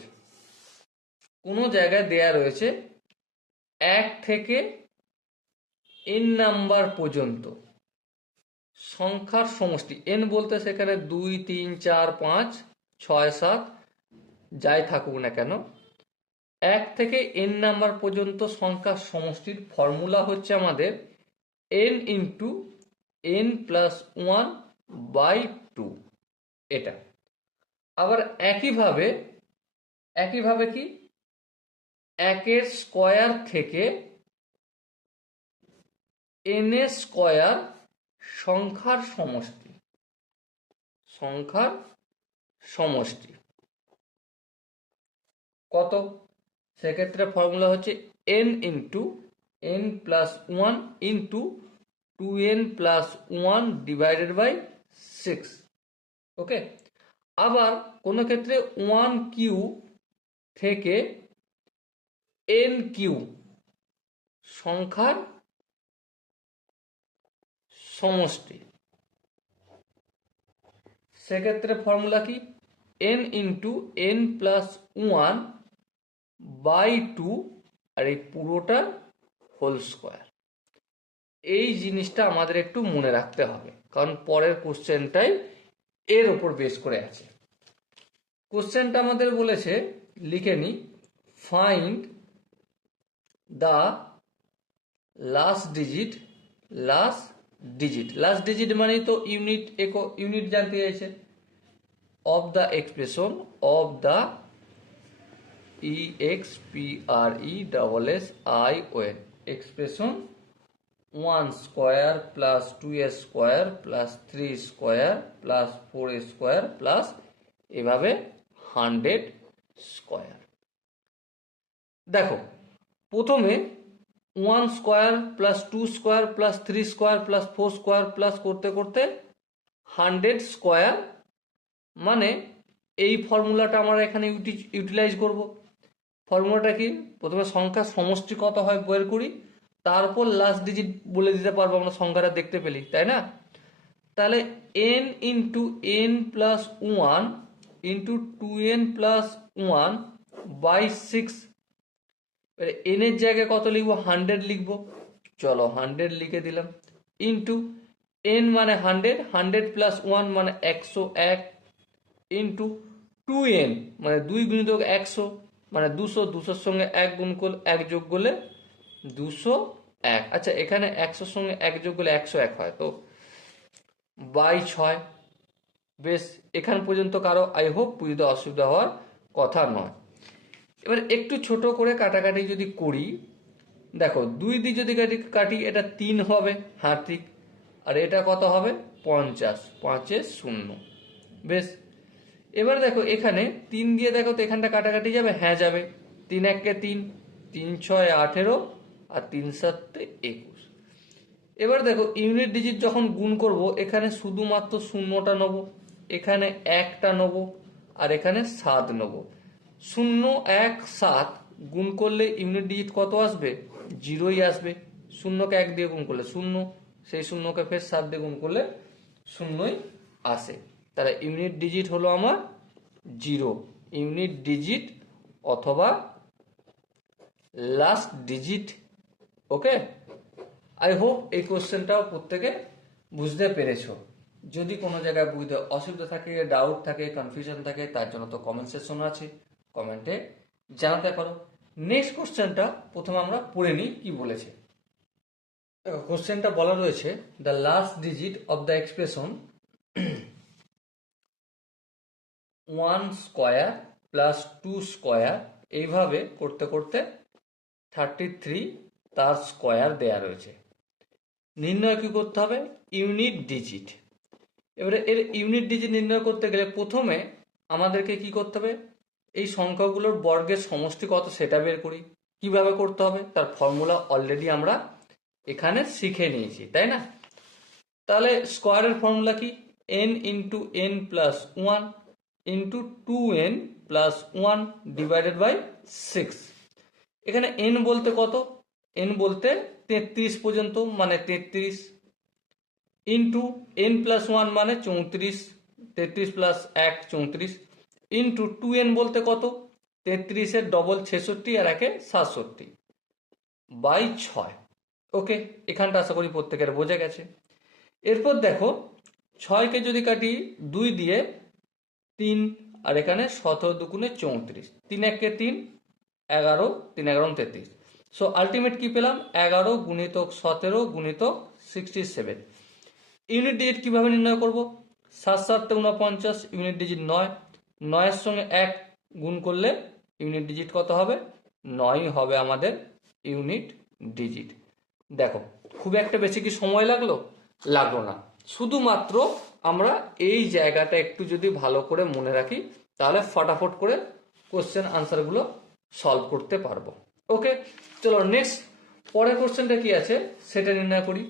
কোনো জায়গায় দেয়া রয়েছে 1 থেকে n নাম্বার পর্যন্ত সংখ্যার সমষ্টি, n বলতে সেখানে 2, 3, 4, 5, 6, 7 যাই থাকুক না কেন, 1 থেকে n নাম্বার পর্যন্ত সংখ্যার সমষ্টির ফর্মুলা হচ্ছে আমাদের n ইন্টু n প্লাস 1/2, এটা। আবার একইভাবে কি, 1-এর স্কয়ার থেকে n-এর স্কয়ার সংখ্যার সমষ্টি কত? সেক্ষেত্রে ফর্মুলা হচ্ছে n into n plus 1 into 2n plus 1/6। ওকে, আবার কোনো ক্ষেত্রে 1 কিউ থেকে n কিউ সংখ্যার সমষ্টি, সেক্ষেত্রে ফর্মুলা কি? n ইন্টু n প্লাস 1/2, আর এই পুরোটা হোল স্কোয়ার। এই জিনিসটা আমাদের একটু মনে রাখতে হবে, কারণ পরের কোশ্চেনটাই এর উপর বেস করে আছে। কোশ্চেনটা আমাদের বলেছে, লিখে নি, ফাইন্ড দ্য লাস্ট ডিজিট মানেই তো ইউনিট জানতে চাইছে, of the expression of the EXPRESSION expression 1 square plus 2 square plus 3 square plus 4 square plus এভাবে 100 স্কোয়ার। দেখো, প্রথমে 1 square plus 2 square plus 3 square plus 4 square plus করতে করতে 100 স্কোয়ার, মানে এই ফর্মুলাটা আমরা এখানে ইউটিলাইজ করব। ফর্মুলাটা কি, প্রথমে সংখ্যার সমষ্টি কত হয় বের করি, তারপর লাস্ট ডিজিট বলে দিতে পারবো আমরা সংখ্যাটা দেখতে পেলি, তাই না? তাহলে n into n plus one into 2n plus one by 6। N এর জায়গায় কত লিখবো, 100 লিখবো। চলো 100 লিখে দিলাম। ইন্টু এন মানে 100, 100 প্লাস ওয়ান মানে 101, ইন্টু 2n মানে 2 গুণিতক 100 মানে 200, 200 সঙ্গে 1 গুণ করলে 1 যোগ করলে 201। আচ্ছা এখানে 100 সঙ্গে 1 যোগ করলে 101 হয়, তো বাই 6। বেশ, এখান পর্যন্ত কারো আই হোপ বুঝতে অসুবিধা হওয়ার কথা নয়। এবার একটু ছোট করে কাটাকাটি যদি করি, দেখো 2 দিয়ে যদি কাটি এটা 3 হবে হার্দিক, আর এটা কত হবে 50, 5 0। বেশ, এবার দেখো এখানে 3 দিয়ে দেখো তো এখানটা কাটাকাটি যাবে, হ্যাঁ যাবে। 3 1 3, 3 6 18 আর 3 7 21। এবার দেখো ইউনিট ডিজিট যখন গুণ করব, এখানে শুধুমাত্র শূন্যটা নেবো, এখানে একটা নেবো, আর এখানে 7 নেবো। 0 1 7 গুণ করলে ইউনিট ডিজিট কত আসবে, 0ই আসবে। শূন্যকে 1 দিয়ে গুণ করলে 0, সেই শূন্যকে ফের 7 দিয়ে গুণ করলে 0ই আসে। তাহলে ইউনিট ডিজিট হলো আমার 0, ইউনিট ডিজিট অথবা last digit. Okay, I hope এই কোশ্চেনটাও প্রত্যেকে বুঝতে পেরেছো। যদি কোনো জায়গায় বুঝতে অসুবিধা থাকে, ডাউট থাকে, কনফিউশন থাকে, তার জন্য তো কমেন্ট সেকশন আছে, কমেন্টে জানাতে পারো। নেক্সট কোশ্চেনটা প্রথমে আমরা পড়ে নিই কি বলেছে। কোশ্চেনটা বলা রয়েছে, the last digit of the expression 1 square plus 2 square, এইভাবে করতে করতে 33 তার স্কোয়ার দেয়া রয়েছে। নির্ণয় কি করতে হবে, ইউনিট ডিজিট। এবারে এর ইউনিট ডিজিট নির্ণয় করতে গেলে প্রথমে আমাদেরকে কি করতে হবে, এই সংখ্যাগুলোর বর্গের সমষ্টি কত সেটা বের করি। কিভাবে করতে হবে তার ফর্মুলা অলরেডি আমরা এখানে শিখে নিয়েছি, তাই না? তাহলে স্কোয়ারের ফর্মুলা কি, n into n plus one into 2n plus one divided by 6। এখানে n বলতে কত, n বলতে 33 পর্যন্ত মানে 33, ইন্টু এন প্লাস ওয়ান মানে 34, 33 প্লাস 1 34, ইন্টু 2n বলতে কত, 33 এর ডবল 66 আর 1 67 বাই 6। ওকে, এখানটা আশা করি প্রত্যেকের বোঝা গেছে। এরপর দেখো 6কে যদি কাটি 2 দিয়ে, 3 আর এখানে 17 দুগুণে 34, 3 1 3, 11, 3 11 33। সো আলটিমেট কি পেলাম, 11 গুণিতক 17 গুণিতক 67। ইউনিট ডিজিট কিভাবে নির্ণয় করব, 7 7 49, ইউনিট ডিজিট 9, 9 এর সঙ্গে 1 গুণ করলে ইউনিট ডিজিট কত হবে, 9 হবে আমাদের ইউনিট ডিজিট। দেখো খুব একটা বেশি কি সময় লাগলো না, শুধুমাত্র আমরা এই জায়গাটা একটু যদি ভালো করে মনে রাখি তাহলে ফটাফট করে কোশ্চেন আনসারগুলো সলভ করতে পারবো। ওকে, চলো নেক্সট পরের কোশ্চেনটা কি আছে সেটা নির্ণয় করি।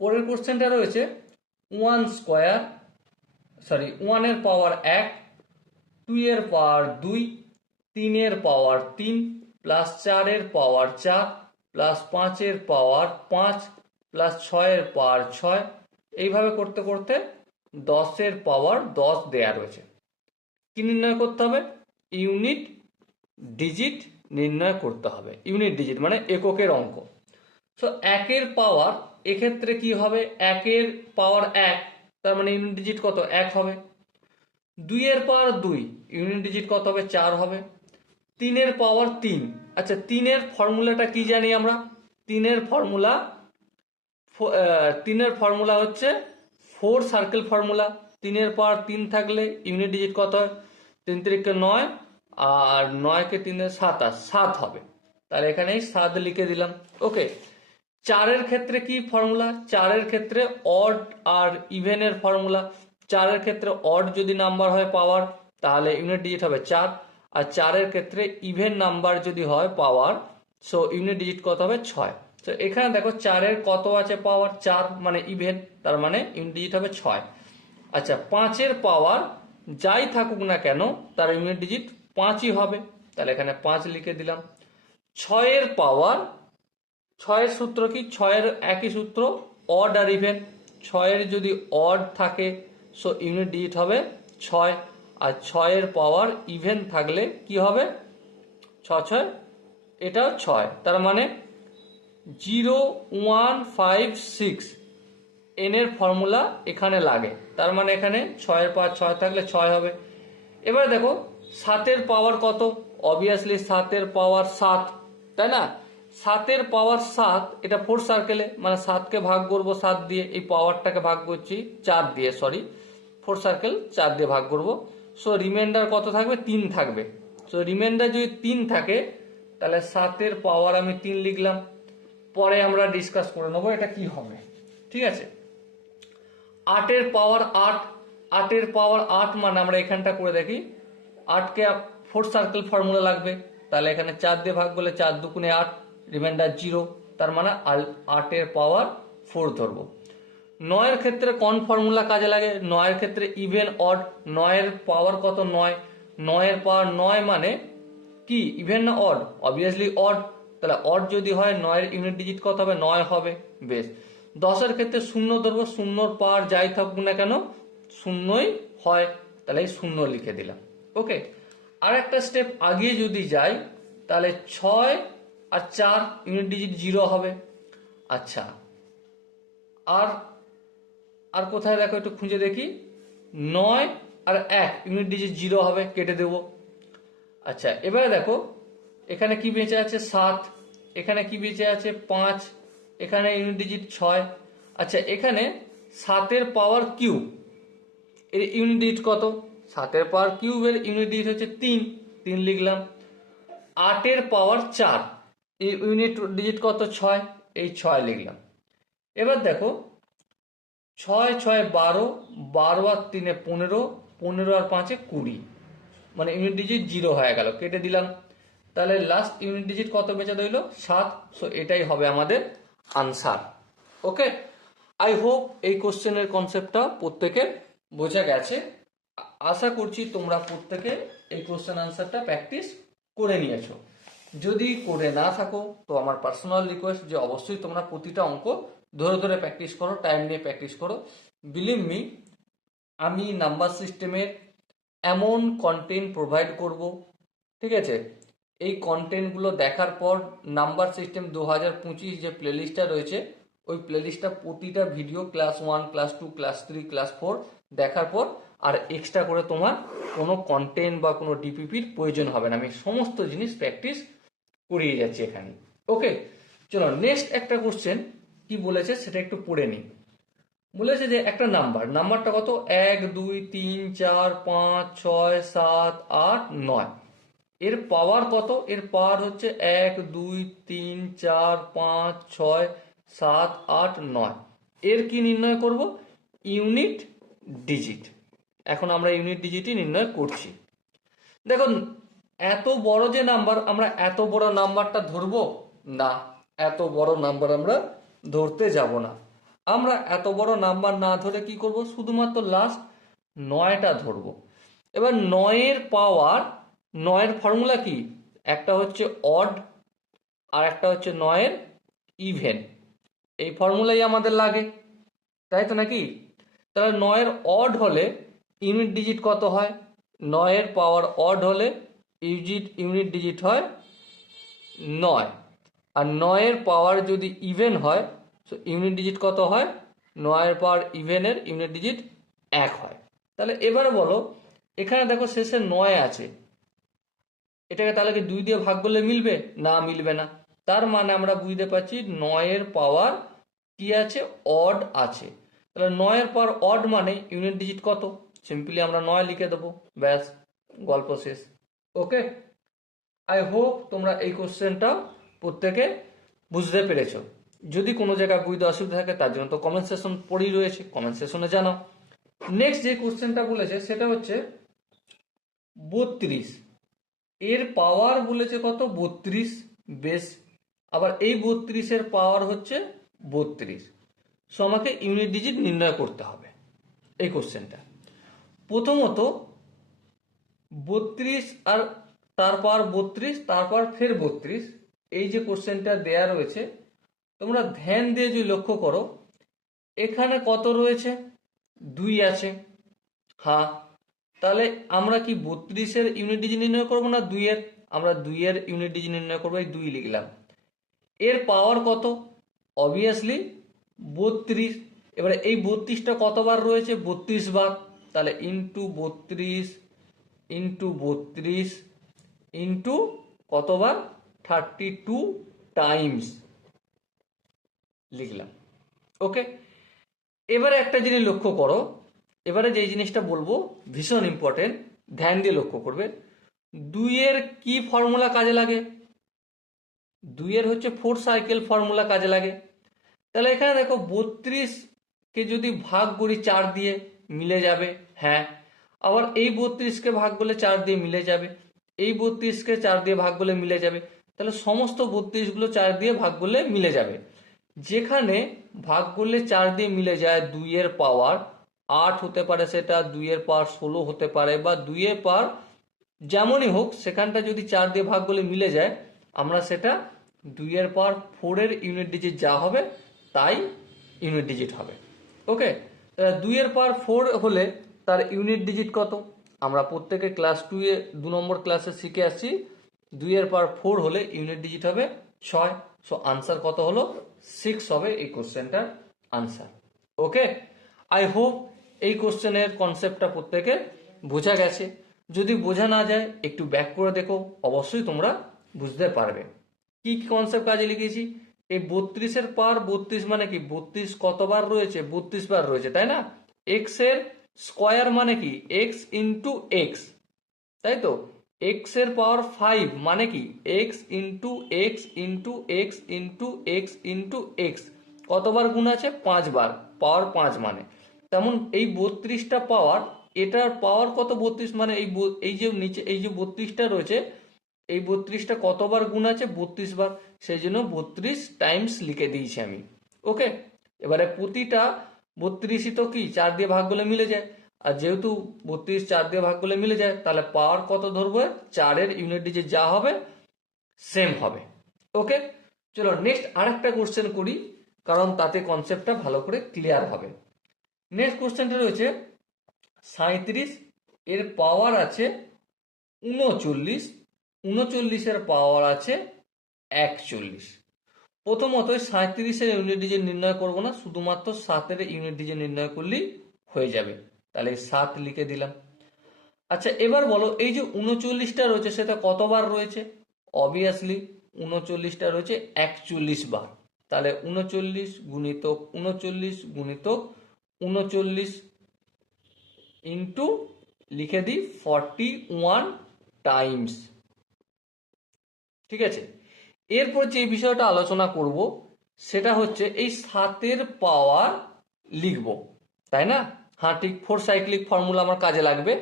পরের কোশ্চেনটা রয়েছে 1 স্কোয়ার, 1 এর পাওয়ার 1, 2 এর পাওয়ার 2, 3 এর পাওয়ার 3, প্লাস 4 এর পাওয়ার 4, প্লাস 5 এর পাওয়ার 5, প্লাস 6 এর পাওয়ার 6। এইভাবে করতে করতে 10 এর পাওয়ার 10 দেয়া রয়েছে। কি নির্ণয় করতে হবে, ইউনিট ডিজিট নির্ণয় করতে হবে। ইউনিট ডিজিট মানে এককের অঙ্ক। সো 1 এর পাওয়ার, এক্ষেত্রে কি হবে, 1 এর পাওয়ার 1, তার মানে ইউনিট ডিজিট কত 1 হবে। 2 এর পাওয়ার 2, ইউনিট ডিজিট কত হবে 4 হবে। 3 এর পাওয়ার 3, আচ্ছা 3 এর ফর্মুলাটা কি জানি আমরা, 3 এর ফর্মুলা হচ্ছে 4 সার্কেল ফর্মুলা। 3 এর পাওয়ার 3 থাকলে ইউনিট ডিজিট কত হয়, 3 3 9, আর 9 কে 3 27, 7 হবে। তাহলে এখানে 7 লিখে দিলাম। ওকে, 4 এর ক্ষেত্রে কি ফর্মুলা, 4 এর ক্ষেত্রে অড আর ইভেনের ফর্মুলা। 4 এর ক্ষেত্রে অড যদি নাম্বার হয় পাওয়ার, তাহলে ইউনিট ডিজিট হবে 4, আর 4 এর ক্ষেত্রে ইভেন নাম্বার যদি হয় পাওয়ার, সো ইউনিট ডিজিট কত হবে 6। তো এখানে দেখো 4 এর কত আছে পাওয়ার, 4 মানে ইভেন, তার মানে ইউনিট ডিজিট হবে 6। আচ্ছা 5 এর পাওয়ার যাই থাকুক না কেন তার ইউনিট ডিজিট 5ই হবে, তাহলে এখানে 5 লিখে দিলাম। 6 পাওয়ার, 6 সূত্র কি, 6 একই সূত্র, অড আর ইভেন। 6 যদি অড থাকে সো ইউনিট ডিজিট হবে 6, আর 6 পাওয়ার ইভেন থাকলে কি হবে, 6 এটাও 6, তার মানে 0156 এর ফর্মুলা এখানে লাগে। তার মানে এখানে 6 পাওয়ার 6 থাকলে 6 হবে। এবার দেখো 7 পাওয়ার কত, অবভিয়াসলি 7 পাওয়ার 7, তাই না? 7 পাওয়ার 7 এটা 4 সার্কেলে, মানে 7কে ভাগ করব 7 দিয়ে, এই পাওয়ারটাকে ভাগ করছি 4 দিয়ে, সরি 4 সার্কেল 4 দিয়ে ভাগ করব। সো রিমাইন্ডার কত থাকবে, 3 থাকবে। সো রিমাইন্ডার যদি 3 থাকে তাহলে 7 পাওয়ার আমি 3 লিখলাম। পরে আমরা ডিসকাস করে নেবো এটা কি হবে, ঠিক আছে। 8 পাওয়ার 8, 8 পাওয়ার 8 মানে আমরা এখানটা করে দেখি, 8কে 4 সার্কেল ফর্মুলা লাগবে, তাহলে এখানে 4 দিয়ে ভাগ করলে 4 দুগুণে 8, রিমাইন্ডার 0, তার মানে 8 পাওয়ার 4 ধরবো। 9 ক্ষেত্রে কোন ফর্মুলা কাজে লাগে, 9 ক্ষেত্রে ইভেন অড, 9 পাওয়ার কত 9, 9 পাওয়ার 9 মানে কি, ইভেন না অড, অবভিয়াসলি অড, তাহলে অড যদি হয় 9 ইউনিট ডিজিট কত হবে, 9 হবে, বেশ। 10 ক্ষেত্রে 0 ধরবো, 0 পাওয়ার যাই থাকুক না কেন 0ই হয়, তাহলে এই 0 লিখে দিলাম। ওকে, আর একটা স্টেপ আগে যদি যাই তাহলে 6 আর 4 ইউনিট ডিজিট 0 হবে। আচ্ছা, আর আর কোথায় দেখো একটু খুঁজে দেখি, 9 আর 1 ইউনিট ডিজিট 0 হবে, কেটে দেব। আচ্ছা, এবারে দেখো এখানে কি বেঁচে আছে 7, এখানে কি বেঁচে আছে 5, এখানে ইউনিট ডিজিট 6। আচ্ছা, এখানে 7 পাওয়ার কিউব এর ইউনিট ডিজিট কত, 7 পাওয়ার কিউবের ইউনিট ডিজিট হচ্ছে 3, 3 লিখলাম। 8 পাওয়ার 4 এই ইউনিট ডিজিট কত 6, এই 6 লিখলাম। এবার দেখো 6 6 12, 12 আর 3 15, 15 আর 5 20, মানে ইউনিট ডিজিট 0 হয়ে গেল, কেটে দিলাম। তাহলে লাস্ট ইউনিট ডিজিট কত বেঁচে রইল 7, সো এটাই হবে আমাদের আনসার। ওকে, আই হোপ এই কোশ্চেনের কনসেপ্টটা প্রত্যেকের বোঝা গেছে। আশা করছি তোমরা প্রত্যেকে এই কোশ্চেন আনসারটা প্র্যাকটিস করে নিয়েছো। যদি করে না থাকো তো আমার পার্সোনাল রিকোয়েস্ট যে অবশ্যই তোমরা প্রতিটা অঙ্ক ধরে ধরে প্র্যাকটিস করো, টাইম নিয়ে প্র্যাকটিস করো। বিলিভ মি, আমি নাম্বার সিস্টেমের এমন কন্টেন্ট প্রোভাইড করব, ঠিক আছে, এই কন্টেন্টগুলো দেখার পর নাম্বার সিস্টেম 2025 যে প্লেলিস্টটা রয়েছে ওই প্লেলিস্টটা প্রতিটা video class 1, class 2, class 3, class 4 দেখার পর আর এক্সট্রা করে তোমার কোনো কন্টেন্ট বা কোনো ডিপিপির প্রয়োজন হবে না, আমি সমস্ত জিনিস প্র্যাকটিস করিয়ে যাচ্ছি এখানে। ওকে, চলো নেক্সট একটা কোশ্চেন কি বলেছে সেটা একটু পড়ে নিই। বলেছে যে একটা নাম্বারটা কত, 1 2 3 4 5 6 7 8 9, এর পাওয়ার কত, এর পাওয়ার হচ্ছে 1 2 3 4 5 6 7 8 9, এর কি নির্ণয় করব, ইউনিট ডিজিট। এখন আমরা ইউনিট ডিজিটই নির্ণয় করছি। দেখুন এত বড় যে নাম্বার, আমরা এত বড় নাম্বারটা ধরবো না, এত বড় নাম্বার আমরা ধরতে যাব না। আমরা এত বড় নাম্বার না ধরে কি করব, শুধুমাত্র লাস্ট 9টা ধরবো। এবার 9 পাওয়ার, 9 ফর্মুলা কি, একটা হচ্ছে অড আর একটা হচ্ছে 9 ইভেন, এই ফর্মুলাই আমাদের লাগে, তাই তো নাকি? তাহলে 9 অড হলে ইউনিট ডিজিট কত হয়, 9 পাওয়ার অড হলে ইউনিট ডিজিট হয় 9, আর 9 পাওয়ার যদি ইভেন হয় তো ইউনিট ডিজিট কত হয়, 9 পাওয়ার ইভেনের ইউনিট ডিজিট 1 হয়। তাহলে এবারে বলো, এখানে দেখো শেষে 9 আছে, এটাকে তাহলে কি 2 দিয়ে ভাগ করলে মিলবে না, মিলবে না। তার মানে আমরা বুঝতে পারছি 9 পাওয়ার কি আছে, অড আছে। তাহলে 9 পাওয়ার অড মানে ইউনিট ডিজিট কত, সিম্পলি আমরা 9 লিখে দেবো, ব্যাস গল্প শেষ। ওকে, আই হোপ তোমরা এই কোশ্চেনটা প্রত্যেকে বুঝতে পেরেছো। যদি কোনো জায়গায় বুঝতে অসুবিধা থাকে তার জন্য তো কমেন্ট সেকশন পড়েই রয়েছে, কমেন্ট সেকশনে জানাও। নেক্সট যে কোশ্চেনটা বলেছে সেটা হচ্ছে 32, এর পাওয়ার বলেছে কত 32, বেশ। আবার এই 32 পাওয়ার হচ্ছে 32, সো আমাকে ইউনিট ডিজিট নির্ণয় করতে হবে এই কোশ্চেনটা। প্রথমত 32 আর তারপর 32, তারপর ফের 32। এই যে কোশ্চেনটা দেয়া রয়েছে, তোমরা ধ্যান দিয়ে যদি লক্ষ্য করো, এখানে কত রয়েছে? 2 আছে। হ্যাঁ, তাহলে আমরা কি 32-এর ইউনিট ডিজিট নির্ণয় করবো না 2-এর? আমরা 2-এর ইউনিট ডিজিট নির্ণয় করবো, এই 2 লিখলাম। এর পাওয়ার কত? অবভিয়াসলি 32। এবারে এই 32টা কতবার রয়েছে? 32 বার। তাহলে ইন্টু 32 ইন্টু 32 ইন্টু কতবার? 32 টাইমস লিখলাম। ওকে, এবারে একটা জিনিস লক্ষ্য করো, এবারে যে জিনিসটা বলবো ভীষণ ইম্পর্টেন্ট, ধ্যান দিয়ে লক্ষ্য করবে। 2-এর কি ফর্মুলা কাজে লাগে? 2-এর হচ্ছে 4 সাইকেল ফর্মুলা কাজে লাগে। তাহলে এখানে দেখো 32কে যদি ভাগ করি 4 দিয়ে, মিলে যাবে। হ্যাঁ, আবার এই 32কে ভাগ করলে 4 দিয়ে মিলে যাবে, এই 32কে 4 দিয়ে ভাগ করলে মিলে যাবে। তাহলে সমস্ত 32গুলো 4 দিয়ে ভাগ করলে মিলে যাবে। যেখানে ভাগ করলে 4 দিয়ে মিলে যায় 2-এর পাওয়ার 8 হতে পারে, সেটা 2-এর পাওয়ার 16 হতে পারে, বা 2-এর পাওয়ার যেমনই হোক, সেখানটা যদি 4 দিয়ে ভাগ করলে মিলে যায়, আমরা সেটা 2-এর পাওয়ার 4-এর ইউনিট ডিজিট যা হবে তাই ইউনিট ডিজিট হবে। ওকে, 2-এর পাওয়ার 4 হলে তার ইউনিট ডিজিট কত? আমরা প্রত্যেকে ক্লাস 2-এ 2 নম্বর ক্লাসে শিখে আসছি, 2-এর পাওয়ার 4 হলে ইউনিট ডিজিট হবে 6। সো আনসার কত হলো? 6 হবে এই কোশ্চেনটার আনসার। ওকে, আই হোপ এই কোশ্চেনের কনসেপ্টটা প্রত্যেকে বোঝা গেছে। যদি বোঝা না যায় একটু ব্যাক করে দেখো, অবশ্যই তোমরা বুঝতে পারবে কি কি কনসেপ্ট কাজে লিখেছি। এই 32-এর পাওয়ার 32 মানে কি? 32 কতবার রয়েছে? 32 বার রয়েছে, তাই না? এক্স এর স্কোয়ার মানে কি? এক্স ইন্টু এক্স, তাই তো? এক্স এর পাওয়ার 5 মানে কি? X into x into x into x into x. কতবার গুণ আছে? 5 বার, পাওয়ার 5 মানে। তেমন এই 32টা পাওয়ার, এটার পাওয়ার কত? 32 মানে এই যে নিচে এই যে 32টা রয়েছে, এই 32টা কতবার গুণ আছে? 32 বার। সেই জন্য 32 টাইমস লিখে দিয়েছি আমি। ওকে, এবারে প্রতিটা 32ই তো কি 4 দিয়ে ভাগ করলে মিলে যায়, আর যেহেতু 32 4 দিয়ে ভাগ করলে মিলে যায়, তাহলে পাওয়ার কত ধরবো? 4-এর ইউনিট ডিজিট যা হবে সেম হবে। ওকে, চলো নেক্সট আরেকটা কোশ্চেন করি, কারণ তাতে কনসেপ্টটা ভালো করে ক্লিয়ার হবে। নেক্সট কোশ্চেনটা রয়েছে 37, এর পাওয়ার আছে 39, 39-এর পাওয়ার আছে 41। প্রথমত 37-এর ইউনিট ডিজিট নির্ণয় করব না, শুধুমাত্র 7-এর ইউনিট ডিজিট নির্ণয় করলেই হয়ে যাবে। তাহলে 7 লিখে দিলাম। আচ্ছা, এবার বলো এই যে 39টা রয়েছে সেটা কতবার রয়েছে? অবভিয়াসলি 39টা রয়েছে 41 বার। তাহলে 39 গুণিতক 39 গুণিতক 39 ইন্টু লিখে দিই 41 টাইমস। ঠিক আছে, এরপর যে বিষয়টা আলোচনা করব সেটা হচ্ছে এই 7-এর পাওয়ার লিখব, তাই না? হ্যাঁ ঠিক, 4 সাইক্লিক ফর্মুলা আমার কাজে লাগবে,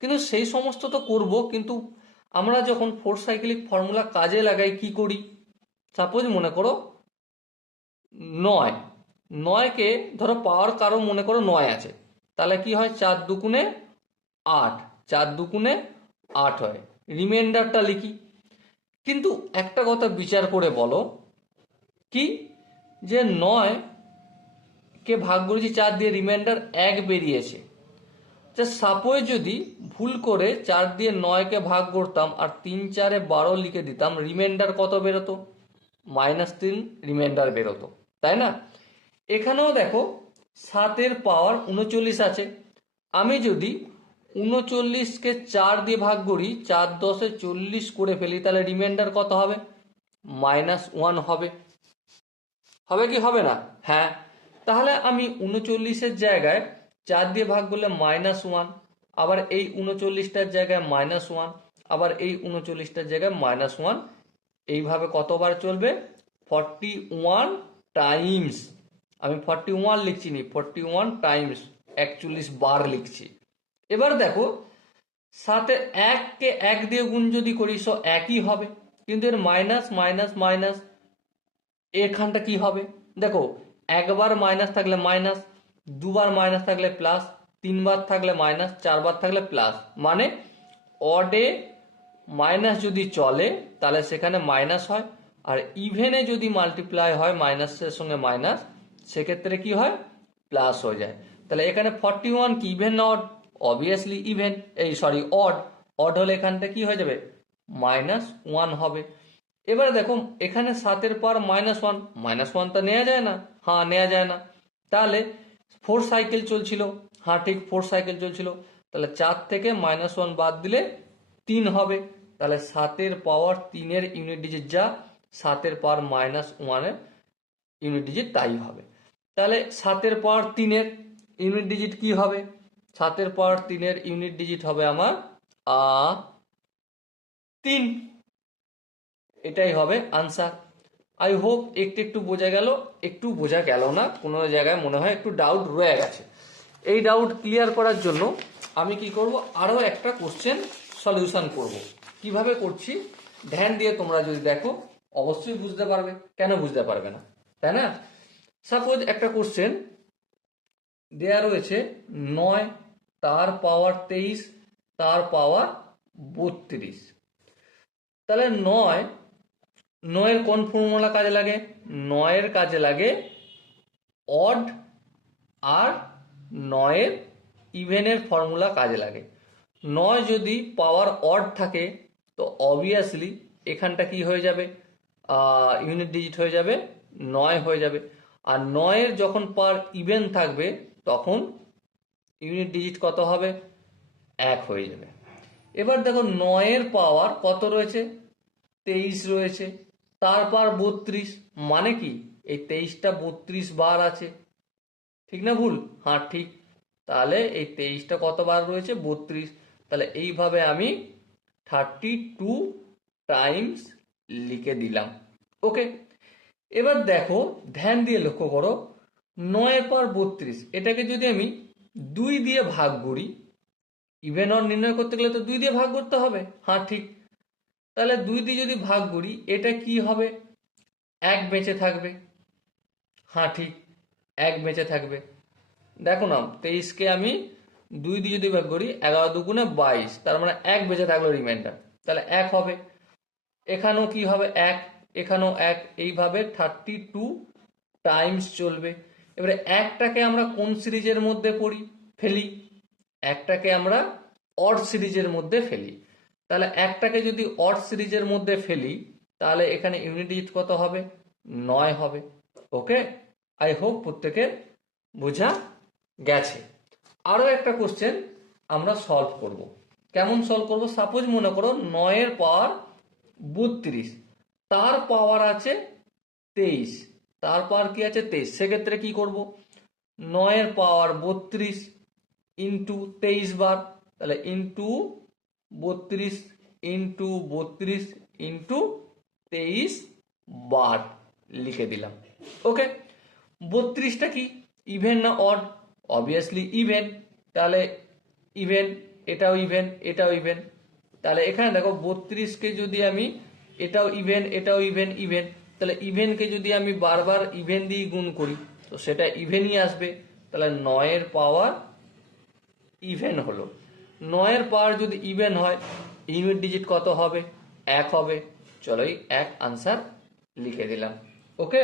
কিন্তু সেই সমস্ত তো করব, কিন্তু আমরা যখন 4 সাইক্লিক ফর্মুলা কাজে লাগাই কি করি? সাপোজ মনে করো 9, 9কে ধরো পাওয়ার কারো মনে করো 9 আছে, তাহলে কি হয়? 4 দুগুণে 8, 4 দুগুণে 8 হয়। রিমাইন্ডারটা লিখি, কিন্তু একটা কথা বিচার করে বলো কি, যে 9কে ভাগ করেছি 4 দিয়ে, রিমাইন্ডার 1 বেরিয়েছে। সাপোজ যদি ভুল করে 4 দিয়ে 9কে ভাগ করতাম আর 3 4 12 লিখে দিতাম, রিমাইন্ডার কত বেরোতো? -3 রিমাইন্ডার বেরোতো, তাই না? এখানেও দেখো 7-এর পাওয়ার 39 আছে, আমি যদি 39কে 4 দিয়ে ভাগ করি, 4 10 40 করে ফেলি, তাহলে রিমাইন্ডার কত হবে? -1 হবে। হবে কি হবে না? হ্যাঁ, তাহলে আমি 39-এর জায়গায় 4 দিয়ে ভাগ করলে -1, আবার এই 39টার জায়গায় -1, আবার এই 39টার জায়গায় -1, এইভাবে কতবার চলবে? 41 টাইমস। আমি 41 লিখছি নি, 41 টাইমস, 41 বার লিখছি। এবার দেখো 7-এ 1কে 1 দিয়ে গুণ যদি করি সো একই হবে, কিন্তু এর মাইনাস মাইনাস মাইনাস, এখানটা কি হবে? দেখো একবার মাইনাস থাকলে মাইনাস, দুবার মাইনাস থাকলে প্লাস, 3 বার থাকলে মাইনাস, 4 বার থাকলে প্লাস, মানে অডে মাইনাস যদি চলে তাহলে সেখানে মাইনাস হয়, আর ইভেনে যদি মাল্টিপ্লাই হয় মাইনাসের সঙ্গে মাইনাস, সেক্ষেত্রে কি হয়, প্লাস হয়ে যায়। তাহলে এখানে 41 কি ইভেন না odd? Obviously even, odd. Odd হলে এখানটা কি হয়ে যাবে, -1 হবে। এবারে দেখো এখানে 7 পাওয়ার -1, -1 তো নেওয়া যায় না, হ্যাঁ নেওয়া যায় না। তাহলে 4 সাইকেল চলছিল, হ্যাঁ ঠিক 4 সাইকেল চলছিল, তাহলে 4 থেকে -1 বাদ দিলে 3 হবে। তাহলে 7 পাওয়ার 3 ইউনিট ডিজিট যা 7 পাওয়ার -1 ইউনিট ডিজিট তাই হবে। তাহলে 7 পাওয়ার 3 ইউনিট ডিজিট কি হবে, 7 পাওয়ার 3 ইউনিট ডিজিট হবে আমার 3। এটাই হবে আনসার। আই হোপ একটু একটু বোঝা গেল, একটু বোঝা গেল না, কোনো জায়গায় মনে হয় একটু ডাউট রয়ে গেছে। এই ডাউট ক্লিয়ার করার জন্য আমি কি করব, আরও একটা কোশ্চেন সলিউশন করব। কিভাবে করছি ধ্যান দিয়ে তোমরা যদি দেখো অবশ্যই বুঝতে পারবে, কেন বুঝতে পারবে না, তাই না? সাপোজ একটা কোশ্চেন দেয়া রয়েছে 9 তার পাওয়ার 23 তার পাওয়ার 32। তাহলে 9 কোন ফর্মুলা কাজে লাগে, 9 কাজে লাগে অড, আর 9 ইভেনের ফর্মুলা কাজে লাগে। 9 যদি পাওয়ার অড থাকে তো অবভিয়াসলি এখানটা কি হয়ে যাবে, ইউনিট ডিজিট হয়ে যাবে 9 হয়ে যাবে। আর 9 যখন পাওয়ার ইভেন থাকবে তখন ইউনিট ডিজিট কত হবে, 1 হয়ে যাবে। এবার দেখো 9 পাওয়ার কত রয়েছে, 23 রয়েছে, তার পাওয়ার 32, মানে কি এই 23টা 32 বার আছে, ঠিক না ভুল? হ্যাঁ ঠিক। তাহলে এই 23টা কতবার রয়েছে, 32। তাহলে এইভাবে আমি 32 টাইমস লিখে দিলাম। ওকে, এবার দেখো ধ্যান দিয়ে লক্ষ্য করো, 9 পাওয়ার 32 এটাকে যদি আমি 2 দিয়ে ভাগ করি, ইভেন অড নির্ণয় করতে গেলে তো 2 দিয়ে ভাগ করতে হবে, হ্যাঁ ঠিক। তাহলে 2 দিয়ে যদি ভাগ করি এটা কি হবে, 1 বেঁচে থাকবে, হ্যাঁ ঠিক 1 বেঁচে থাকবে। দেখো না 23কে আমি 2 দিয়ে যদি ভাগ করি 11 দুগুণে 22, তার মানে 1 বেঁচে থাকলো রিমাইন্ডার, তাহলে 1 হবে। এখানেও কি হবে 1, এখানেও 1, এইভাবে 32 টাইমস চলবে। এবারে একটাকে আমরা কোন সিরিজের মধ্যে ফেলি, একটাকে আমরা অড সিরিজের মধ্যে ফেলি। তাহলে একটাকে যদি অড সিরিজের মধ্যে ফেলি তাহলে এখানে ইউনিট ডিজিট কত হবে, 9 হবে। ওকে, আই হোপ প্রত্যেকের বোঝা গেছে। আরও একটা কোশ্চেন আমরা সলভ করব। কেমন সলভ করব, সাপোজ মনে করো 9 পাওয়ার 32 তার পাওয়ার আছে 23, তার পাওয়ার কি আছে 23, সেক্ষেত্রে কি করব, 9 পাওয়ার 32 ইন্টু 23 বার, তাহলে ইন্টু 32 ইন্টু 32 ইন্টু 23 বার লিখে দিলাম। ওকে, 32টা কি ইভেন না অড, অবভিয়াসলি ইভেন, তাহলে ইভেন, এটাও ইভেন এটাও ইভেন। তাহলে এখানে দেখো 32কে যদি আমি, এটাও ইভেন এটাও ইভেন ইভেন, তাহলে ইভেনকে যদি আমি বারবার ইভেন দিয়ে গুণ করি তো সেটা ইভেনই আসবে। তাহলে 9 পাওয়ার ইভেন হলো, 9 পাওয়ার যদি ইভেন হয় ইউনিট ডিজিট কত হবে, 1 হবে। চলো এই 1 আনসার লিখে দিলাম। ওকে,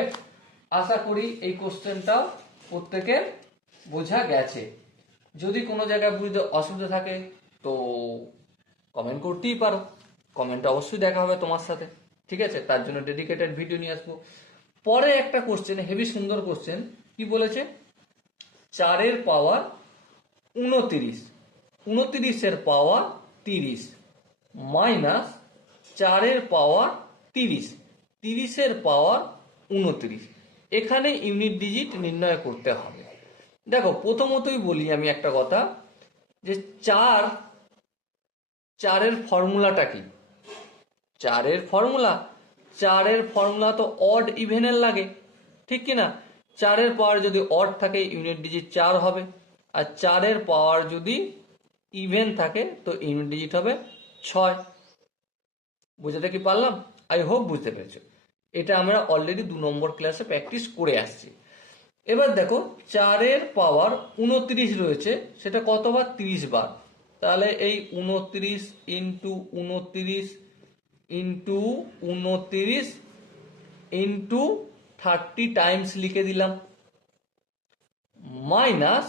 আশা করি এই কোশ্চেনটাও প্রত্যেকের বোঝা গেছে। যদি কোনো জায়গায় বুঝতে অসুবিধা থাকে তো কমেন্ট করতেই পারো, কমেন্টে অবশ্যই দেখা হবে তোমার সাথে, ঠিক আছে? তার জন্য ডেডিকেটেড ভিডিও নিয়ে আসবো। পরে একটা কোশ্চেন, হেভি সুন্দর কোশ্চেন, কি বলেছে, 4 পাওয়ার 29, 29 পাওয়ার 30 মাইনাস 4 পাওয়ার 30, 30 পাওয়ার 29, এখানে ইউনিট ডিজিট নির্ণয় করতে হবে। দেখো প্রথমতই বলি আমি একটা কথা, যে 4 ফর্মুলাটা কি, 4 ফর্মুলা তো অড ইভেনের লাগে, ঠিক কি না? 4 পাওয়ার যদি অড থাকে ইউনিট ডিজিট 4 হবে, আর 4 পাওয়ার যদি ইভেন থাকে তো ইউনিট ডিজিট হবে 6। বুঝতে কি পারলাম? আই হোপ বুঝতে পেরেছো। এটা আমরা অলরেডি 2 নম্বর ক্লাসে প্র্যাকটিস করে আসছি। এবার দেখো 4 পাওয়ার 29 রয়েছে, সেটা কতবার, 30 বার। তাহলে এই 29 ইন্টু 29 ইন্টু 29 ইন্টু 30 টাইমস লিখে দিলাম, মাইনাস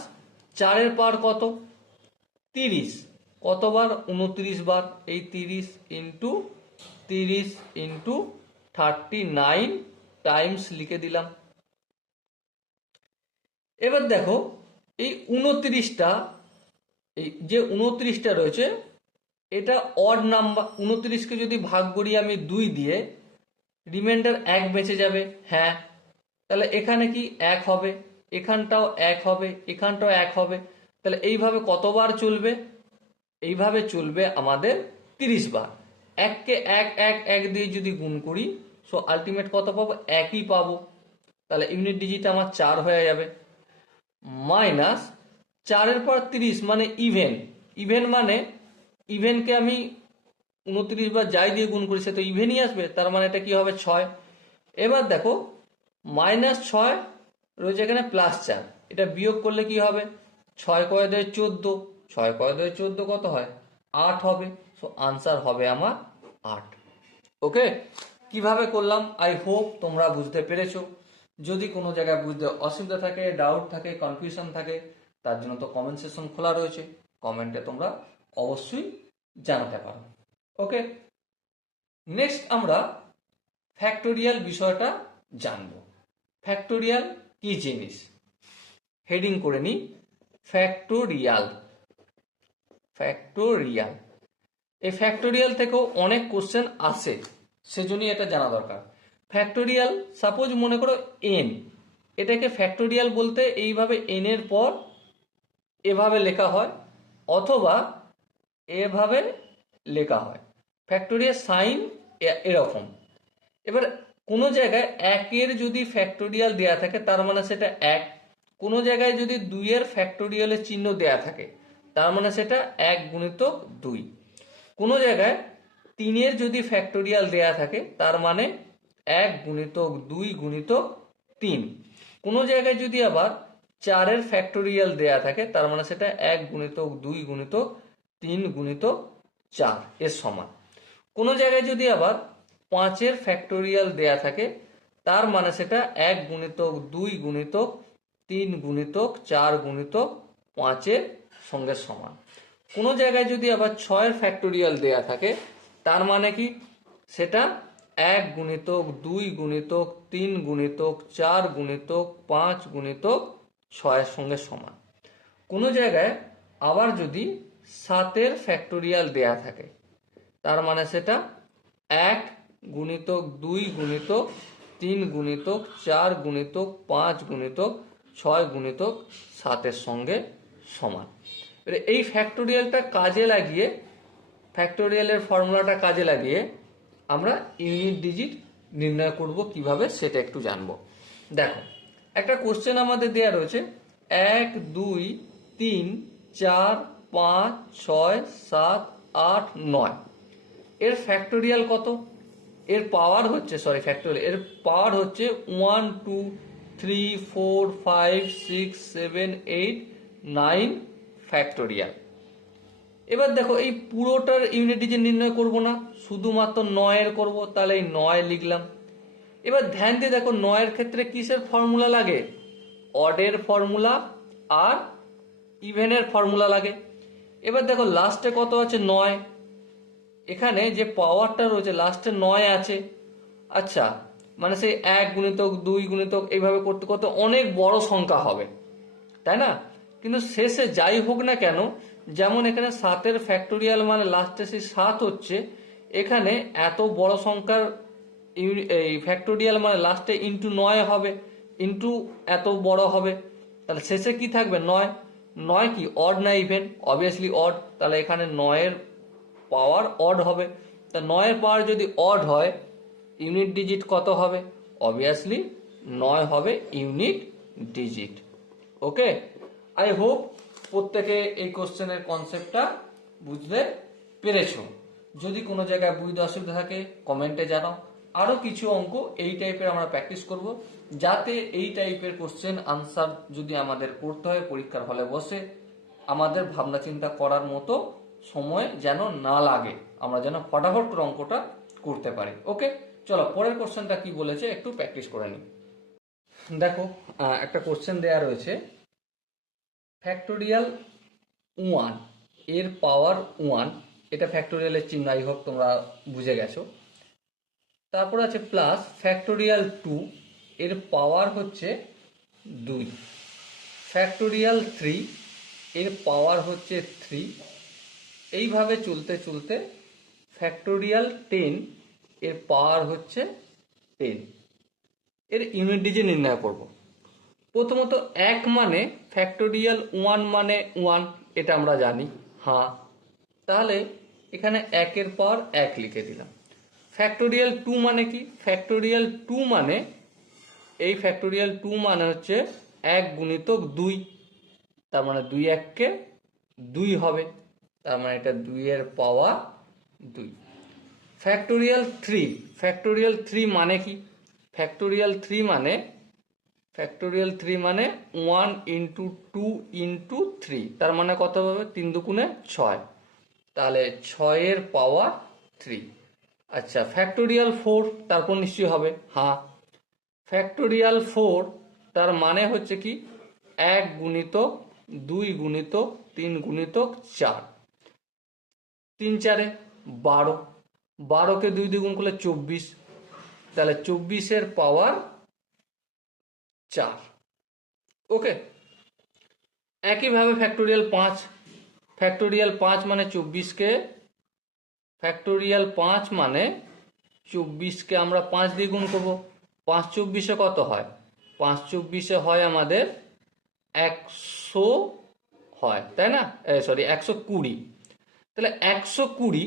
4-এর পাওয়ার কত 30, কতবার 29 বার, এই 30 ইন্টু 30 ইন্টু 39 টাইমস লিখে দিলাম। এবার দেখো এই 29টা, এই যে 29টা রয়েছে এটা অড নাম্বার। 29কে যদি ভাগ করি আমি 2 দিয়ে, রিমাইন্ডার 1 বেঁচে যাবে। হ্যাঁ, তাহলে এখানে কি 1 হবে, এখানটাও 1 হবে, এখানটাও 1 হবে। তাহলে এইভাবে কতবার চলবে, এইভাবে চলবে আমাদের 30 বার। 1কে 1 1 1 দিয়ে যদি গুণ করি, সো আলটিমেট কত পাবো, 1ই পাবো। তাহলে ইউনিট ডিজিট আমার 4 হয়ে যাবে। মাইনাস 4-এর পর 30 মানে ইভেন, ইভেন মানে ইভেনকে আমি 29 বার যাই দিয়ে গুণ করি সে তো ইভেনই আসবে, তার মানে এটা কি হবে 6। এবার দেখো মাইনাস 6 রয়েছে এখানে প্লাস 4, এটা বিয়োগ করলে কি হবে, 6 কয় 2 14, 6 কয় 2 14 কত হয় 8 হবে। সো আনসার হবে আমার 8। ওকে, কিভাবে করলাম আই হোপ তোমরা বুঝতে পেরেছো। যদি কোনো জায়গায় বুঝতে অসুবিধা থাকে, ডাউট থাকে, কনফিউশন থাকে, তার জন্য তো কমেন্ট সেকশন খোলা রয়েছে, কমেন্টে তোমরা অবশ্যই জানাতে পারো। ওকে, নেক্সট আমরা ফ্যাক্টোরিয়াল বিষয়টা জানবো। ফ্যাক্টোরিয়াল কি জিনিস, হেডিং করে নিই ফ্যাক্টোরিয়াল। ফ্যাক্টোরিয়াল, এই ফ্যাক্টোরিয়াল থেকেও অনেক কোশ্চেন আসে, সেজন্যই এটা জানা দরকার। ফ্যাক্টোরিয়াল সাপোজ মনে করো এন, এটাকে ফ্যাক্টোরিয়াল বলতে এইভাবে এন এর পর এভাবে লেখা হয় অথবা এভাবে লেখা হয়। ফ্যাক্টোরিয়াল সাইন এরকম। এবার কোনো জায়গায় 1-এর যদি ফ্যাক্টোরিয়াল দেয়া থাকে তার মানে সেটা 1, কোনো জায়গায় যদি 2-এর ফ্যাক্টোরিয়ালের চিহ্ন দেয়া থাকে তার মানে সেটা 1 গুণিতক 2, কোনো জায়গায় 3-এর যদি ফ্যাক্টোরিয়াল দেয়া থাকে তার মানে 1 গুণিতক 2 গুণিতক 3, কোনো জায়গায় যদি আবার 4-এর ফ্যাক্টোরিয়াল দেয়া থাকে তার মানে সেটা 1 গুণিতক 2 গুণিতক 3 গুণিতক 4 এর সমান। কোনো জায়গায় যদি আবার 5-এর ফ্যাক্টোরিয়াল দেয়া থাকে তার মানে সেটা 1 গুণিতক 2 গুণিতক 3 গুণিতক 4 গুণিতক 5-এর সঙ্গে সমান। কোনো জায়গায় যদি আবার 6-এর ফ্যাক্টোরিয়াল দেয়া থাকে তার মানে কি, সেটা 1 গুণিতক 2 গুণিতক 3 গুণিতক 4 গুণিতক 5 গুণিতক 6-এর সঙ্গে সমান। কোনো জায়গায় আবার যদি 7-এর ফ্যাক্টোরিয়াল দেয়া থাকে তার মানে সেটা 1 গুণিতক 2 গুণিতক 3 গুণিতক 4 গুণিতক 5 গুণিতক 6 গুণিতক 7-এর সঙ্গে সমান। এই ফ্যাক্টোরিয়ালটা কাজে লাগিয়ে, ফ্যাক্টোরিয়ালের ফর্মুলাটা কাজে লাগিয়ে আমরা ইউনিট ডিজিট নির্ণয় করব কিভাবে সেটা একটু জানবো। দেখো একটা কোশ্চেন আমাদের দেয়া রয়েছে 1 2 3 4 5 6 7 8 9, এর ফ্যাক্টোরিয়াল কত, এর পাওয়ার হচ্ছে ফ্যাক্টোরিয়াল এর পাওয়ার হচ্ছে 1 2 3 4 5 6 7 8 9 ফ্যাক্টোরিয়াল। এবার দেখো এই পুরোটার ইউনিট ডিজিট নির্ণয় করব না, শুধুমাত্র 9-এর করব, তাহলে এই 9 লিখলাম। এবার ধ্যান দিয়ে দেখো 9-এর ক্ষেত্রে কিসের ফর্মুলা লাগে, অডের ফর্মুলা আর ইভেনের ফর্মুলা লাগে। এবার দেখো লাস্টে কত আছে 9, এখানে যে পাওয়ারটা রয়েছে লাস্টে 9 আছে। আচ্ছা, মানে সেই 1 গুণিতক 2 গুণিতক এইভাবে করতে করতে অনেক বড় সংখ্যা হবে, তাই না? কিন্তু শেষে যাই হোক না কেন, যেমন এখানে 7-এর ফ্যাক্টোরিয়াল মানে লাস্টে সেই 7 হচ্ছে, এখানে এত বড় সংখ্যার এই ফ্যাক্টোরিয়াল মানে লাস্টে ইন্টু 9 হবে, ইন্টু এত বড় হবে, তাহলে শেষে কি থাকবে 9। 9 কি অড না ইভেন, অবভিয়াসলি অড, তাহলে এখানে 9-এর পাওয়ার অড হবে। তা 9-এর পাওয়ার যদি অড হয় ইউনিট ডিজিট কত হবে, অবভিয়াসলি 9 হবে unit digit. Okay, I hope প্রত্যেকে এই কোশ্চেনের কনসেপ্টটা বুঝতে পেরেছো। যদি কোনো জায়গায় বুঝতে অসুবিধা থাকে কমেন্টে জানাও। আরো কিছু অঙ্ক এই টাইপের আমরা প্র্যাকটিস করব, যাতে এই টাইপের কোশ্চেন আনসার যদি আমাদের করতে হয় পরীক্ষার হলে বসে আমাদের ভাবনা চিন্তা করার মতো সময় যেন না লাগে, আমরা যেন ফটাফট করে অঙ্কটা করতে পারি। ওকে, চলো পরের কোশ্চেনটা কি বলেছে একটু প্র্যাকটিস করে নিই। দেখো একটা কোশ্চেন দেয়া রয়েছে, ফ্যাক্টোরিয়াল 1 এর পাওয়ার 1, এটা ফ্যাক্টোরিয়ালের চিহ্ন, আই হোপ তোমরা বুঝে গেছো। তারপর আছে প্লাস ফ্যাক্টোরিয়াল 2 এর পাওয়ার হচ্ছে 2, ফ্যাক্টোরিয়াল 3 এর পাওয়ার হচ্ছে 3, এইভাবে চলতে চলতে ফ্যাক্টোরিয়াল 10 এর পাওয়ার হচ্ছে 10। এর ইউনিট ডিজিট নির্ণয় করব। প্রথমত 1 মানে ফ্যাক্টোরিয়াল 1 মানে 1, এটা আমরা জানি। হ্যাঁ, তাহলে এখানে 1 এর পাওয়ার 1 লিখে দিলাম। ফ্যাক্টোরিয়াল 2 মানে কি? ফ্যাক্টোরিয়াল 2 মানে এই ফ্যাক্টোরিয়াল 2 মানে হচ্ছে 1 গুণিতক 2, তার মানে 2 1 2 হবে, তার মানে এটা 2 এর পাওয়ার 2। ফ্যাক্টোরিয়াল 3, ফ্যাক্টোরিয়াল 3 মানে কি? ফ্যাক্টোরিয়াল 3 মানে 1 ইন্টু 2 ইন্টু 3, তার মানে কত হবে? 3 দুগুণে 6, তাহলে 6 এর পাওয়ার 3। আচ্ছা, ফ্যাক্টোরিয়াল 4 তারপর নিশ্চয়ই হবে। হ্যাঁ, ফ্যাক্টোরিয়াল 4 তার মানে হচ্ছে কি 1 গুণিতক 2 গুণিতক 3 গুণিতক 4, 3 4 12, 12কে 2 দ্বিগুণ করলে 24, তাহলে 24 এর পাওয়ার 4। ওকে, একইভাবে ফ্যাক্টোরিয়াল 5, ফ্যাক্টোরিয়াল 5 মানে 24কে, ফ্যাক্টোরিয়াল 5 মানে 24কে আমরা 5 দিয়ে গুণ করবো। 5 24-এ কত হয়? 5 24-এ হয় আমাদের 100 হয়, তাই না? সরি, 120। তাহলে 120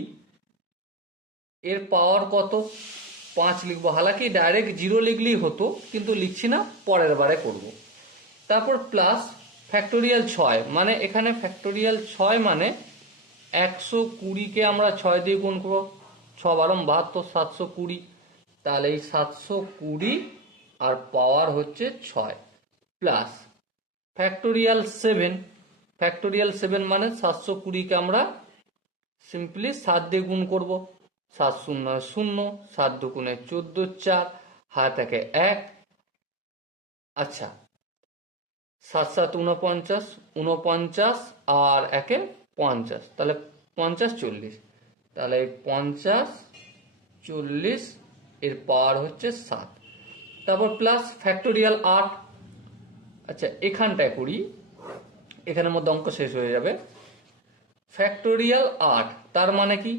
এর পাওয়ার কত? 5 লিখবো। হালাকি ডাইরেক্ট 0 লিখলেই হতো, কিন্তু লিখছি না, পরের বারে করব। তারপর প্লাস ফ্যাক্টোরিয়াল 6, মানে এখানে ফ্যাক্টোরিয়াল 6 মানে 120-কে আমরা 6 দিয়ে গুণ করবো। 6 12 72, 720, তাহলে এই 720 আর পাওয়ার হচ্ছে 6। প্লাস ফ্যাক্টোরিয়াল 7, ফ্যাক্টোরিয়াল 7 মানে 720-কে আমরা সিম্পলি 7 দিয়ে গুণ করব। 7 শূন্য 0, 7 দুগুণে 14 4, হাত থেকে 1। আচ্ছা, 7 7 49, 49 আর 1 50, তাহলে 50 40, তাহলে 50 40 এর পাওয়ার হচ্ছে 7। তারপর প্লাস ফ্যাক্টোরিয়াল 8। আচ্ছা, এখানটায় করি, এখানের মধ্যে অঙ্ক শেষ হয়ে যাবে। ফ্যাক্টোরিয়াল 8 তার মানে কি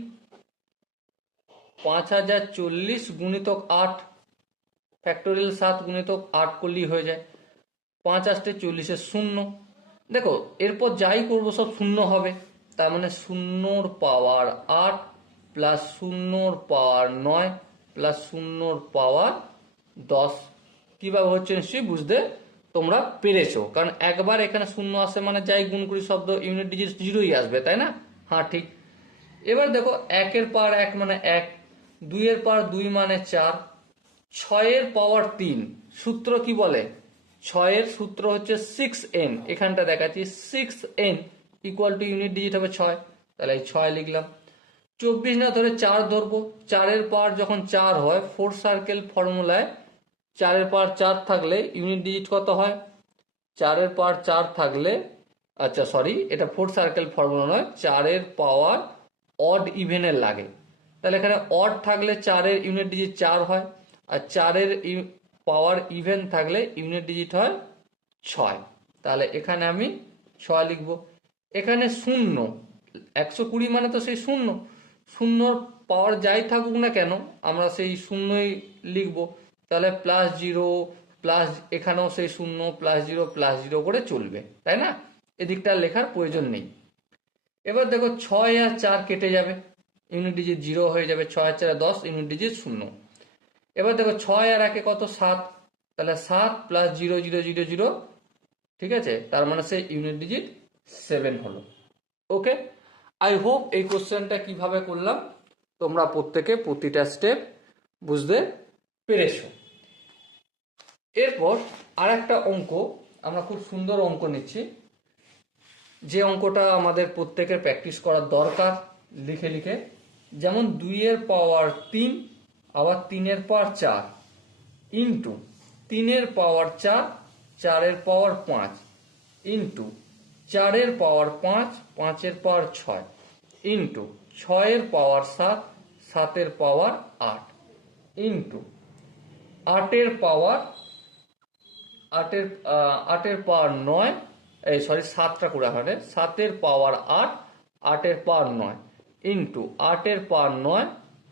5040 গুণিতক 8, ফ্যাক্টোরিয়াল 7 গুণিতক 8 করলেই হয়ে যায়। 5 8 40 শূন্য। দেখো এরপর যাই করবো সব শূন্য হবে, তার মানে 0-র পাওয়ার 8 প্লাস 0-র পাওয়ার 9 প্লাস 0-র পাওয়ার 10। কিভাবে হচ্ছে নিশ্চয়ই বুঝতে তোমরা পেরেছো, কারণ একবার এখানে শূন্য আসে মানে যাই গুণ করি শব্দ ইউনিট ডিজিট 0ই আসবে, তাই না? হ্যাঁ ঠিক। এবার দেখো 1 এর পাওয়ার 1 মানে 1, 2 এর পাওয়ার 2 মানে 4, 6 এর পাওয়ার 3, সূত্র কি বলে? 6 এর সূত্র হচ্ছে 6n, এখানটা দেখাচ্ছি 6n equal to unit digit হবে 6, তাহলে এই 6 লিখলাম। 24 না ধরে 4 ধরবো, 4 এর পাওয়ার যখন 4 হয়, 4 সার্কেল ফর্মুলায় 4 এর পাওয়ার 4 থাকলে ইউনিট ডিজিট কত হয়? 4 এর পাওয়ার 4 থাকলে, আচ্ছা সরি, এটা 4 সার্কেল ফর্মুলা নয়, 4 এর পাওয়ার অড ইভেনের লাগে। তাহলে এখানে অড থাকলে 4 এর ইউনিট ডিজিট 4 হয়, আর 4 এর পাওয়ার ইভেন থাকলে ইউনিট ডিজিট হয় 6, তাহলে এখানে আমি 6 লিখব। এখানে শূন্য, 120 মানে তো সেই শূন্য, শূন্যর পাওয়ার যাই থাকুক না কেন আমরা সেই শূন্যই লিখব। তাহলে প্লাস 0 প্লাস, এখানেও সেই শূন্য প্লাস 0 প্লাস 0 করে চলবে, তাই না? এদিকটা লেখার প্রয়োজন নেই। এবার দেখো 6 আর 4 কেটে যাবে, ইউনিট ডিজিট 0 হয়ে যাবে, 6 আর 4 10, ইউনিট ডিজিট 0। এবার দেখো 6 আর 1 কত? 7, তাহলে 7 প্লাস 0 0 0 0, ঠিক আছে, তার মানে সে ইউনিট ডিজিট 7 হলো। ওকে, আই হোপ এই কোশ্চেনটা কিভাবে করলাম তোমরা প্রত্যেকে প্রতিটা স্টেপ বুঝতে পেরেছো। এরপর আর একটা অঙ্ক, আমরা খুব সুন্দর অঙ্ক নিচ্ছি। যে অঙ্কটা আমাদের প্রত্যেকের প্র্যাকটিস করার দরকার লিখে লিখে, যেমন 2 এর পাওয়ার 3 আবার 3 এর পাওয়ার 4 ইন্টু 3 এর পাওয়ার 4 4 এর পাওয়ার 5 ইন্টু 4 এর পাওয়ার 5 5 এর পাওয়ার 6 ইন্টু 6 এর পাওয়ার 7 7 এর পাওয়ার 8 ইন্টু 8 এর পাওয়ার 8 এর পাওয়ার 9, এই সরি 7টা করে হবে, 7 এর পাওয়ার 8 8 এর পাওয়ার 9 ইন্টু 8 এর পাওয়ার 9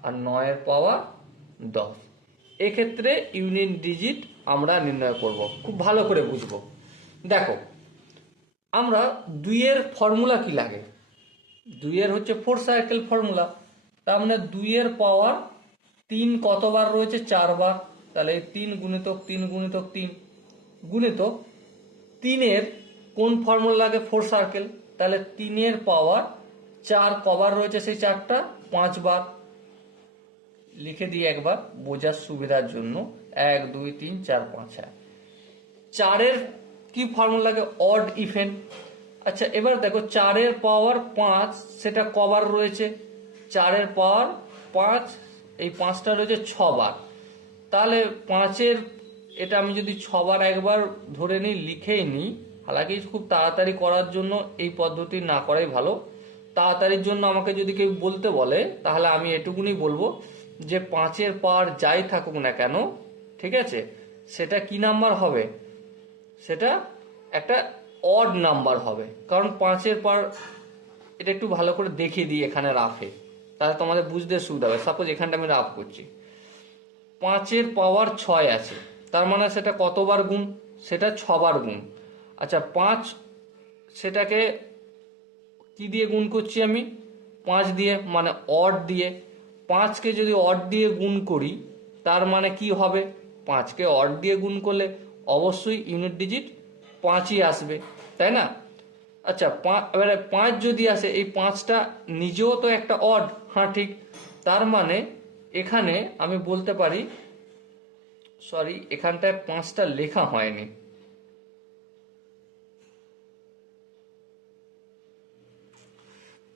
আর 9 এর পাওয়ার 10। এক্ষেত্রে ইউনিট ডিজিট আমরা নির্ণয় করব, খুব ভালো করে বুঝবো। দেখো আমরা 2 এর ফর্মুলা কি লাগে, 2 এর হচ্ছে 4 সার্কেল ফর্মুলা। তার মানে 2 এর পাওয়ার 3 কতবার রয়েছে, 4 বার। তাহলে এই 3 গুণিতক 3 গুণিতক 3 গুণিতক 3 এর কোন ফর্মুলা লাগে, 4 সার্কেল। তাহলে 3 এর পাওয়ার 4 কবার রয়েছে, সেই 4টা 5 বার। লিখে দিই একবার বোঝার সুবিধার জন্য, 1 2 3 4 5। 4 এর কি ফর্মুলা লাগে, অড ইভেন। আচ্ছা এবার দেখো 4 এর পাওয়ার 5 সেটা কবার রয়েছে, 4 এর পাওয়ার 5, এই 5টা রয়েছে 6 বার। তাহলে 5 এর এটা আমি যদি 6 বার একবার ধরে নিই, লিখেই নিই, হালাকি খুব তাড়াতাড়ি করার জন্য এই পদ্ধতি না করাই ভালো। তাড়াতাড়ির জন্য আমাকে যদি কেউ বলতে বলে তাহলে আমি এটুকুনি বলবো যে 5 এর পাওয়ার যাই থাকুক না কেন, ঠিক আছে, সেটা কি নাম্বার হবে, সেটা একটা অড নাম্বার হবে। কারণ 5 এর পাওয়ার, এটা একটু ভালো করে দেখিয়ে দিই এখানে রাফে, তাহলে তোমাদের বুঝতে সুবিধা হবে। সাপোজ এখানটা আমি রাফ করছি, 5 এর পাওয়ার 6 আছে, তার মানে সেটা কতবার গুণ, সেটা 6 বার গুণ। আচ্ছা 5 সেটাকে কি দিয়ে গুণ করছি আমি, 5 দিয়ে, মানে অড দিয়ে। 5কে যদি অড দিয়ে গুণ করি তার মানে কি হবে, 5কে অড দিয়ে গুণ করলে অবশ্যই ইউনিট ডিজিট 5ই আসবে, তাই না। আচ্ছা এবারে 5 যদি আসে, এই 5টা নিজেও তো একটা অড, হ্যাঁ ঠিক। তার মানে এখানে আমি বলতে পারি, সরি এখানটায় 5টা লেখা হয়নি,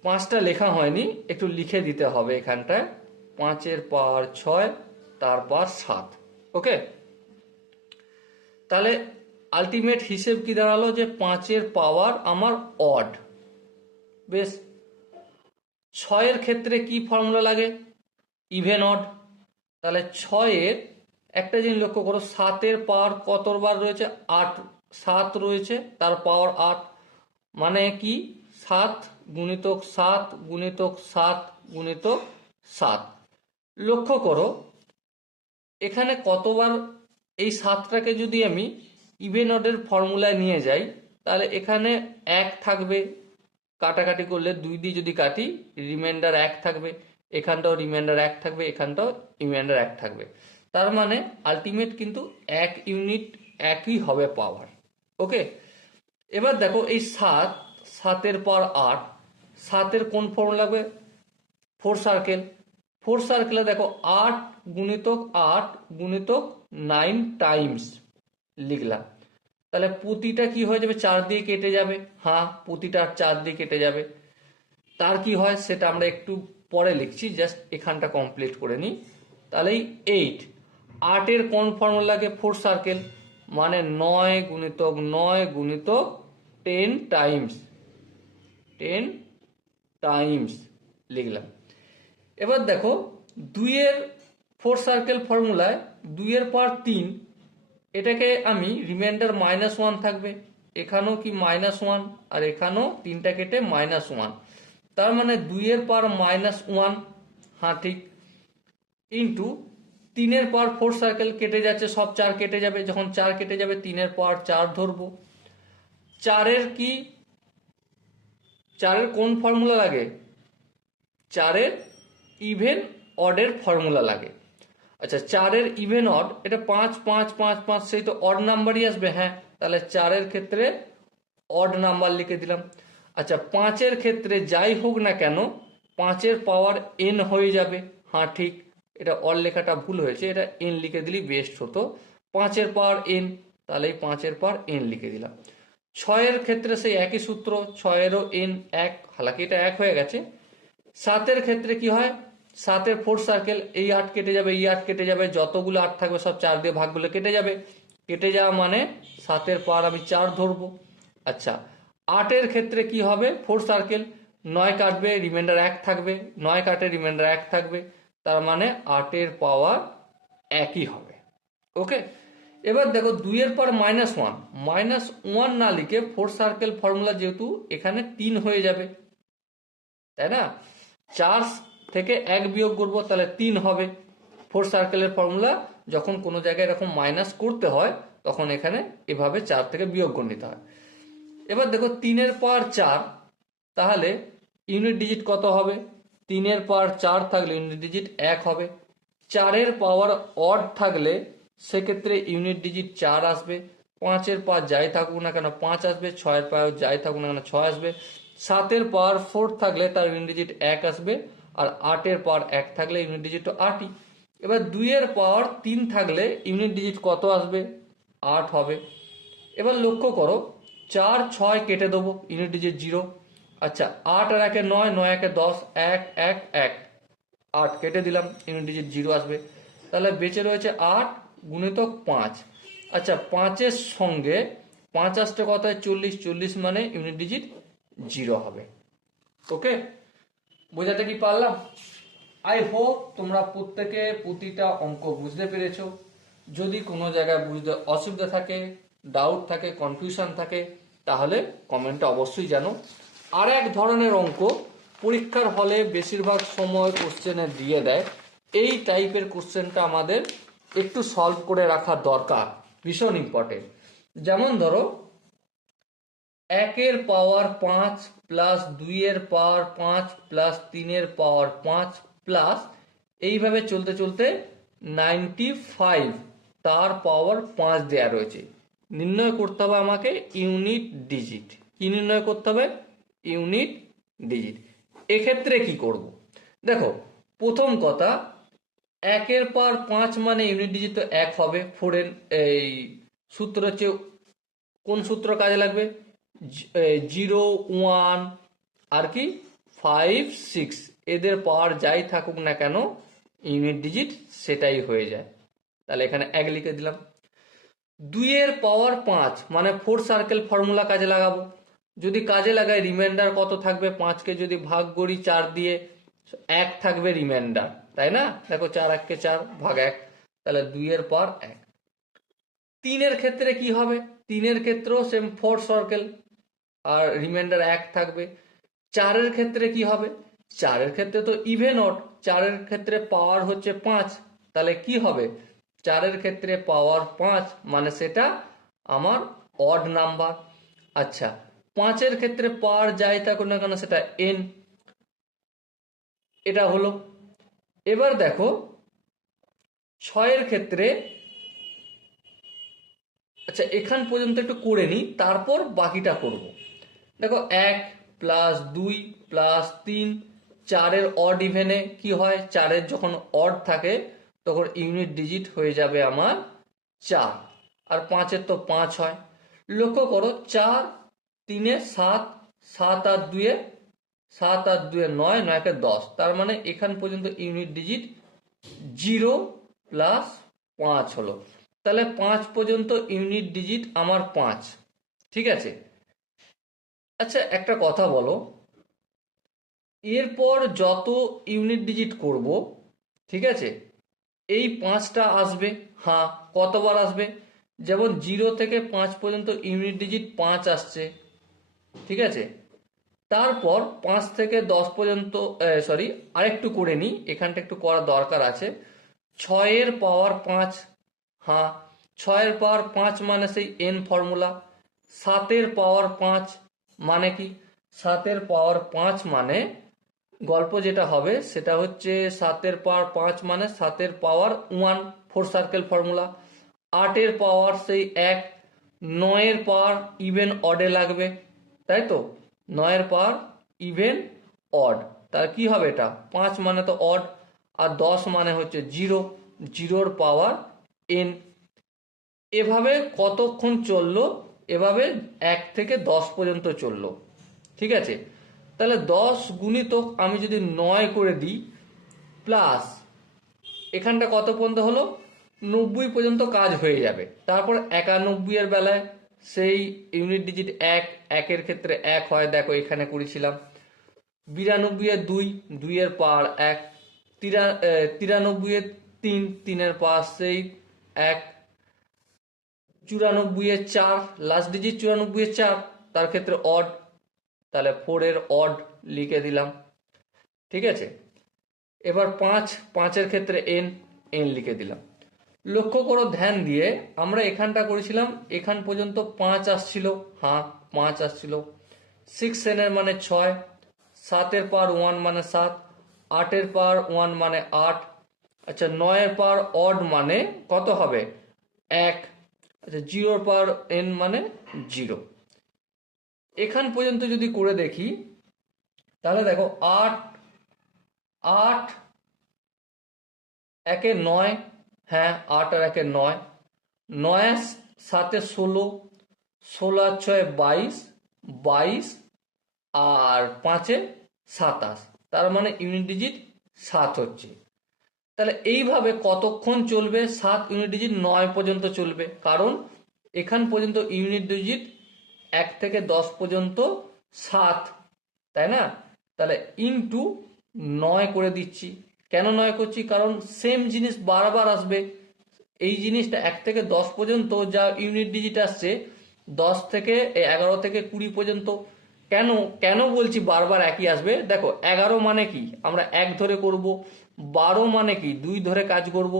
5টা লেখা হয়নি, একটু লিখে দিতে হবে এখানটায়। 5 এর পাওয়ার 6 তারপর 7, ওকে। তাহলে আলটিমেট হিসেব কি দাঁড়ালো, যে 5 এর পাওয়ার আমার অড। বেশ, 6 এর ক্ষেত্রে কি ফর্মুলা লাগে, ইভেন অড। তাহলে 6 এর একটা জিনিস লক্ষ্য করো, 7 এর পাওয়ার কতবার রয়েছে, 8, 7 রয়েছে, তার পাওয়ার 8, মানে কি 7 গুণিতক 7 গুণিতক 7 গুণিতক 7। লক্ষ্য করো এখানে কতবার, এই 7টাকে যদি আমি ইভেন অডের ফর্মুলায় নিয়ে যাই তাহলে এখানে 1 থাকবে, কাটাকাটি করলে 2 দিয়ে যদি কাটি রিমাইন্ডার 1 থাকবে, এখানটাও রিমাইন্ডার 1 থাকবে, এখানটাও রিমাইন্ডার 1 থাকবে। তার মানে আলটিমেট কিন্তু 1 ইউনিট একই হবে পাওয়ার, ওকে। এবার দেখো এই 7 এর পাওয়ার 8, 7 এর কোন ফর্মুলা লাগবে, 4 সার্কেল। 4 সার্কেলে দেখো 8 গুণিতক 8 গুণিতক 9 টাইমস লিখলাম। তাহলে প্রতিটা কি হয়ে যাবে, 4 দিয়ে কেটে যাবে, হ্যাঁ প্রতিটা 4 দিয়ে কেটে যাবে। তার কি হয় সেটা আমরা একটু পরে লিখছি, জাস্ট এখানটা কমপ্লিট করে নিই। তাহলে 8, 8 এর কোন ফর্মুলা লাগে, 4 সার্কেল, মানে 9 গুণিতক 9 গুণিতক 10 টাইমস, 10 টাইমস লিখলাম। এবার দেখো 2 এর 4 সার্কেল ফর্মুলায় 2 এর পাওয়ার 3, এটাকে আমি রিমাইন্ডার -1 থাকবে, এখানেও কি -1 আর এখানেও 3টা কেটে -1, তার মানে 2 এর পাওয়ার -1, হ্যাঁ ঠিক, ইন্টু 3 এর পাওয়ার 4 সার্কেল কেটে যাচ্ছে, সব 4 কেটে যাবে, যখন 4 কেটে যাবে 3 এর পাওয়ার 4 ধরবো। 4 এর কি, 4 এর কোন ফর্মুলা লাগে, 4 এর ইভেন অডের ফর্মুলা লাগে। আচ্ছা 4 এর ইভেন অড, এটা 5 5 5 5, সেই তো অড নাম্বারই আসবে, হ্যাঁ। তাহলে 4 এর ক্ষেত্রে অড নাম্বার লিখে দিলাম। আচ্ছা 5 এর ক্ষেত্রে যাই হোক না কেন 5 এর পাওয়ার n হয়ে যাবে, হ্যাঁ ঠিক, এটা অড লেখাটা ভুল হয়েছে, এটা n লিখে দিলেই বেস্ট হতো। 5 এর পাওয়ার n, তাহলে এই 5 এর পাওয়ার n লিখে দিলাম। ছয়ের ক্ষেত্রে সেই একই সূত্র, ছয়েরও এন এক, হালাকি এটা এক হয়ে গেছে। সাতের ক্ষেত্রে কি হয়, সাতের ফোর সার্কেল, এই 8 কেটে যাবে, এই 8 কেটে যাবে, যতগুলো 8 থাকবে সব 4 দিয়ে ভাগ করলে কেটে যাবে, কেটে যাওয়া মানে সাতের পাওয়ার আমি 4 ধরবো। আচ্ছা, 8-এর ক্ষেত্রে কি হবে, ফোর সার্কেল, 9 কাটবে, রিমাইন্ডার 1 থাকবে, 9 কাটে রিমাইন্ডার 1 থাকবে, তার মানে 8-এর পাওয়ার একই হবে। ওকে, এবার দেখো 2-এর পাওয়ার -1, -1 না লিখে ফোর সার্কেল ফর্মুলা যেহেতু এখানে 3 হয়ে যাবে, তাই না, 4 থেকে 1 বিয়োগ করবো তাহলে 3 হবে। ফোর সার্কেলের ফর্মুলা যখন কোনো জায়গায় এরকম মাইনাস করতে হয় তখন এখানে এভাবে 4 থেকে বিয়োগ করে নিতে হয়। এবার দেখো 3-এর পাওয়ার 4, তাহলে ইউনিট ডিজিট কত হবে, 3-এর পাওয়ার 4 থাকলে ইউনিট ডিজিট 1 হবে। 4-এর পাওয়ার অড থাকলে সেক্ষেত্রে ইউনিট ডিজিট 4 আসবে। 5-এর পাওয়ার যাই থাকুক না কেন 5 আসবে, 6-এর পাওয়ার যাই থাকুক না কেন 6 আসবে। 7-এর পাওয়ার 4 থাকলে তার ইউনিট ডিজিট 1 আসবে, আর 8-এর পাওয়ার 1 থাকলে ইউনিট ডিজিট তো 8ই। এবার 2-এর পাওয়ার 3 থাকলে ইউনিট ডিজিট কত আসবে, 8 হবে। এবার লক্ষ্য করো 4, 6 কেটে দেবো, ইউনিট ডিজিট 0। আচ্ছা, 8 আর 1-এ 9, 9 1-এ 10, 1 1 1, 8 কেটে দিলাম, ইউনিট ডিজিট 0 আসবে। তাহলে বেঁচে রয়েছে 8 গুণিতক 5। আচ্ছা, 5-এর সঙ্গে 5 আসতে কত হয়, 40, 40 মানে ইউনিট ডিজিট 0 হবে। ওকে, বোঝাতে কি পারলাম? আই হোপ তোমরা প্রত্যেকে প্রতিটা অঙ্ক বুঝতে পেরেছো। যদি কোনো জায়গায় বুঝতে অসুবিধা থাকে, ডাউট থাকে, কনফিউশন থাকে, তাহলে কমেন্টে অবশ্যই জানো। আর এক ধরনের অঙ্ক পরীক্ষার হলে বেশিরভাগ সময় কোশ্চেনে দিয়ে দেয়, এই টাইপের কোশ্চেনটা আমাদের একটু সলভ করে রাখা দরকার, ভীষণ ইম্পর্টেন্ট। যেমন ধরো 1-এর পাওয়ার 5 প্লাস 2-এর পাওয়ার 5 প্লাস 3-এর পাওয়ার 5 প্লাস এইভাবে চলতে চলতে 95 তার পাওয়ার 5 দেয়া রয়েছে। নির্ণয় করতে হবে আমাকে ইউনিট ডিজিট। কি নির্ণয় করতে হবে, ইউনিট ডিজিট। এক্ষেত্রে কি করব, দেখো প্রথম কথা, 1-এর পাওয়ার 5 মানে ইউনিট ডিজিট তো 1 হবে। 4-এর এই সূত্র হচ্ছে, কোন সূত্র কাজে লাগবে, 0 1 আর কি 5 6, এদের পাওয়ার যাই থাকুক না কেন ইউনিট ডিজিট সেটাই হয়ে যায়। তাহলে এখানে 1 লিখে দিলাম। 2-এর পাওয়ার 5 মানে ফোর সার্কেল ফর্মুলা কাজে লাগাবো। যদি কাজে লাগাই রিমাইন্ডার কত থাকবে, 5কে যদি ভাগ করি 4 দিয়ে 1 থাকবে রিমাইন্ডার, তাই না, দেখো 4 1 কে 4 ভাগ 1, তাহলে 2-এর পাওয়ার 1। 3-এর ক্ষেত্রে কি হবে, 3-এর ক্ষেত্রেও সেম ফোর সার্কেল আর রিমাইন্ডার 1 থাকবে। 4-এর ক্ষেত্রে কি হবে, 4-এর ক্ষেত্রে তো ইভেন অড, 4-এর ক্ষেত্রে পাওয়ার হচ্ছে 5, তাহলে কি হবে, 4-এর ক্ষেত্রে পাওয়ার 5 মানে সেটা আমার অড নাম্বার। আচ্ছা, 5-এর ক্ষেত্রে পাওয়ার যাই থাকুক না কেন সেটা n, এটা হলো। এবার দেখো 6-এর ক্ষেত্রে, আচ্ছা এখান পর্যন্ত একটু করে নিই তারপর বাকিটা করব। দেখো 1 প্লাস 2 প্লাস 3, 4-এর অড ইভেনে কি হয়, 4-এর যখন অড থাকে তখন ইউনিট ডিজিট হয়ে যাবে আমার 4, আর 5-এর তো 5 হয়। লক্ষ্য করো 4 3-এ 7, 7 আর 2-এ 7 আর 2-এ 9, 9 10, তার মানে এখান পর্যন্ত ইউনিট ডিজিট 0 প্লাস 5 হলো। তাহলে 5 পর্যন্ত ইউনিট ডিজিট আমার 5, ঠিক আছে। আচ্ছা একটা কথা বলো, এরপর যত ইউনিট ডিজিট করব, ঠিক আছে, এই 5টা আসবে, হ্যাঁ কতবার আসবে, যেমন 0 থেকে 5 পর্যন্ত ইউনিট ডিজিট 5 আসছে, ঠিক আছে। তারপর 5 থেকে 10 পর্যন্ত, সরি আরেকটু করে নিই, এখানটা একটু করা দরকার আছে। 6-এর পাওয়ার 5, হ্যাঁ 6-এর পাওয়ার 5 মানে সেই n ফর্মুলা। 7-এর পাওয়ার 5 মানে কি, 7-এর পাওয়ার 5 মানে গল্প যেটা হবে সেটা হচ্ছে 7-এর পাওয়ার 5 মানে 7-এর পাওয়ার 1, ফোর সার্কেল ফর্মুলা। 8-এর পাওয়ার সেই 1, 9-এর পাওয়ার ইভেন অডে লাগবে, তাই তো, 9-এর পাওয়ার ইভেন অড, তার কি হবে, এটা 5 মানে তো অড, আর 10 মানে হচ্ছে 0, 0-র পাওয়ার n। এভাবে কতক্ষণ চললো এভাবে 1 থেকে 10 পর্যন্ত চললো। ঠিক আছে, তাহলে 10 গুণিতক আমি যদি 9 করে দিই, প্লাস এখানটা কত পর্যন্ত হলো, 90 পর্যন্ত কাজ হয়ে যাবে। তারপর 91 এর বেলায় সেই ইউনিট ডিজিট 1, 1 ক্ষেত্রে 1 হয়, দেখো এখানে করেছিলাম। 92 এর 2, 2 এর পাওয়ার 1, 93 এর 3, 3 এর পাওয়ার সেই 1, 94 এর 4, লাস্ট ডিজিট 94 এর 4, তার ক্ষেত্রে অড, তাহলে 4 এর অড লিখে দিলাম। ঠিক আছে, এবার 5 এর ক্ষেত্রে এন, এন লিখে দিলাম। লক্ষ্য করো ধ্যান দিয়ে, আমরা এখানটা করেছিলাম এখান পর্যন্ত 5 আসছিল, হ্যাঁ 5 আসছিল। 6 এন এর মানে 6, 7 এর পাওয়ার 1 মানে 7, 8 এর পাওয়ার 1 মানে 8, আচ্ছা 9 এর পাওয়ার অড মানে কত হবে, 1, আচ্ছা 0 এর পাওয়ার এন মানে 0। এখান পর্যন্ত যদি করে দেখি, তাহলে দেখো 8, 8 একে 9, হ্যাঁ 8 আর 1 9, 9 7 16, 16 6 22, 22 আর 5 27, তার মানে ইউনিট ডিজিট 7 হচ্ছে। তাহলে এইভাবে কতক্ষণ চলবে, 7 ইউনিট ডিজিট 9 পর্যন্ত চলবে, কারণ এখান পর্যন্ত ইউনিট ডিজিট 1 থেকে 10 পর্যন্ত 7, তাই না? তাহলে ইনটু 9 করে দিচ্ছি। কেন 9 করছি, কারণ সেম জিনিস বারবার আসবে। এই জিনিসটা 1 থেকে 10 পর্যন্ত যা ইউনিট ডিজিট আসছে, 10 থেকে 11 থেকে 20 পর্যন্ত। কেন কেন বলছি বারবার একই আসবে, দেখো 11 মানে কি আমরা 1 ধরে করব, 12 মানে কি 2 ধরে কাজ করব,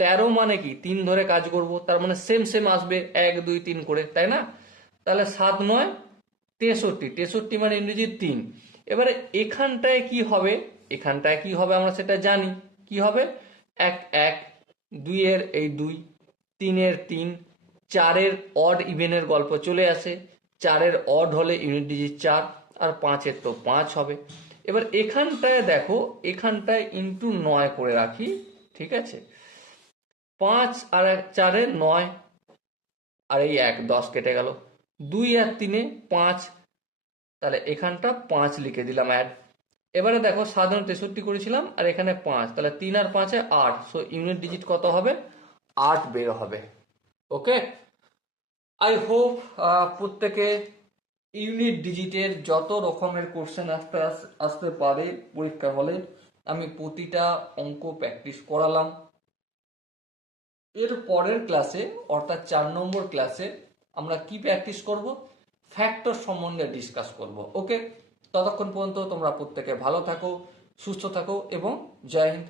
13 মানে কি 3 ধরে কাজ করব, তার মানে সেম সেম আসবে 1 2 3 করে, তাই না? তাহলে 7 9 63, 63 মানে ইংরেজি 3। এবারে এখানটায় কি হবে, এখানটায় কি হবে আমরা সেটা জানি, কি হবে, 1 1, 2 এর এই 2, 3 এর 3, 4 এর অড ইভেনের গল্প চলে আসে, 4 এর অড হলে ইউনিট ডিজিট 4, আর 5 এর তো 5 হবে। এবার এখানটায় দেখো, এখানটায় ইন্টু 9 করে রাখি, ঠিক আছে, 5 আর 4 এ 9, আর এই 1 10 কেটে গেল, 2 আর 3 এ 5, তাহলে এখানটা 5 লিখে দিলাম অ্যাড। এবারে দেখো সাধারণ 63 করেছিলাম আর এখানে 5, তাহলে 3 আর 5 এ 8, সো ইউনিট ডিজিট কত হবে, 8 বের হবে। ওকে, আই হোপ প্রত্যেকে ইউনিট ডিজিটের যত রকমের কোশ্চেন আসতে পারে পরীক্ষা হলে, আমি প্রতিটা অঙ্ক প্র্যাকটিস করালাম। এর পরের ক্লাসে অর্থাৎ 4 নম্বর ক্লাসে আমরা কি প্র্যাকটিস করব, ফ্যাক্টর সম্বন্ধে ডিসকাস করব। ওকে, ততক্ষণ পর্যন্ত তোমরা প্রত্যেকে ভালো থাকো, সুস্থ থাকো এবং জয় হিন্দ।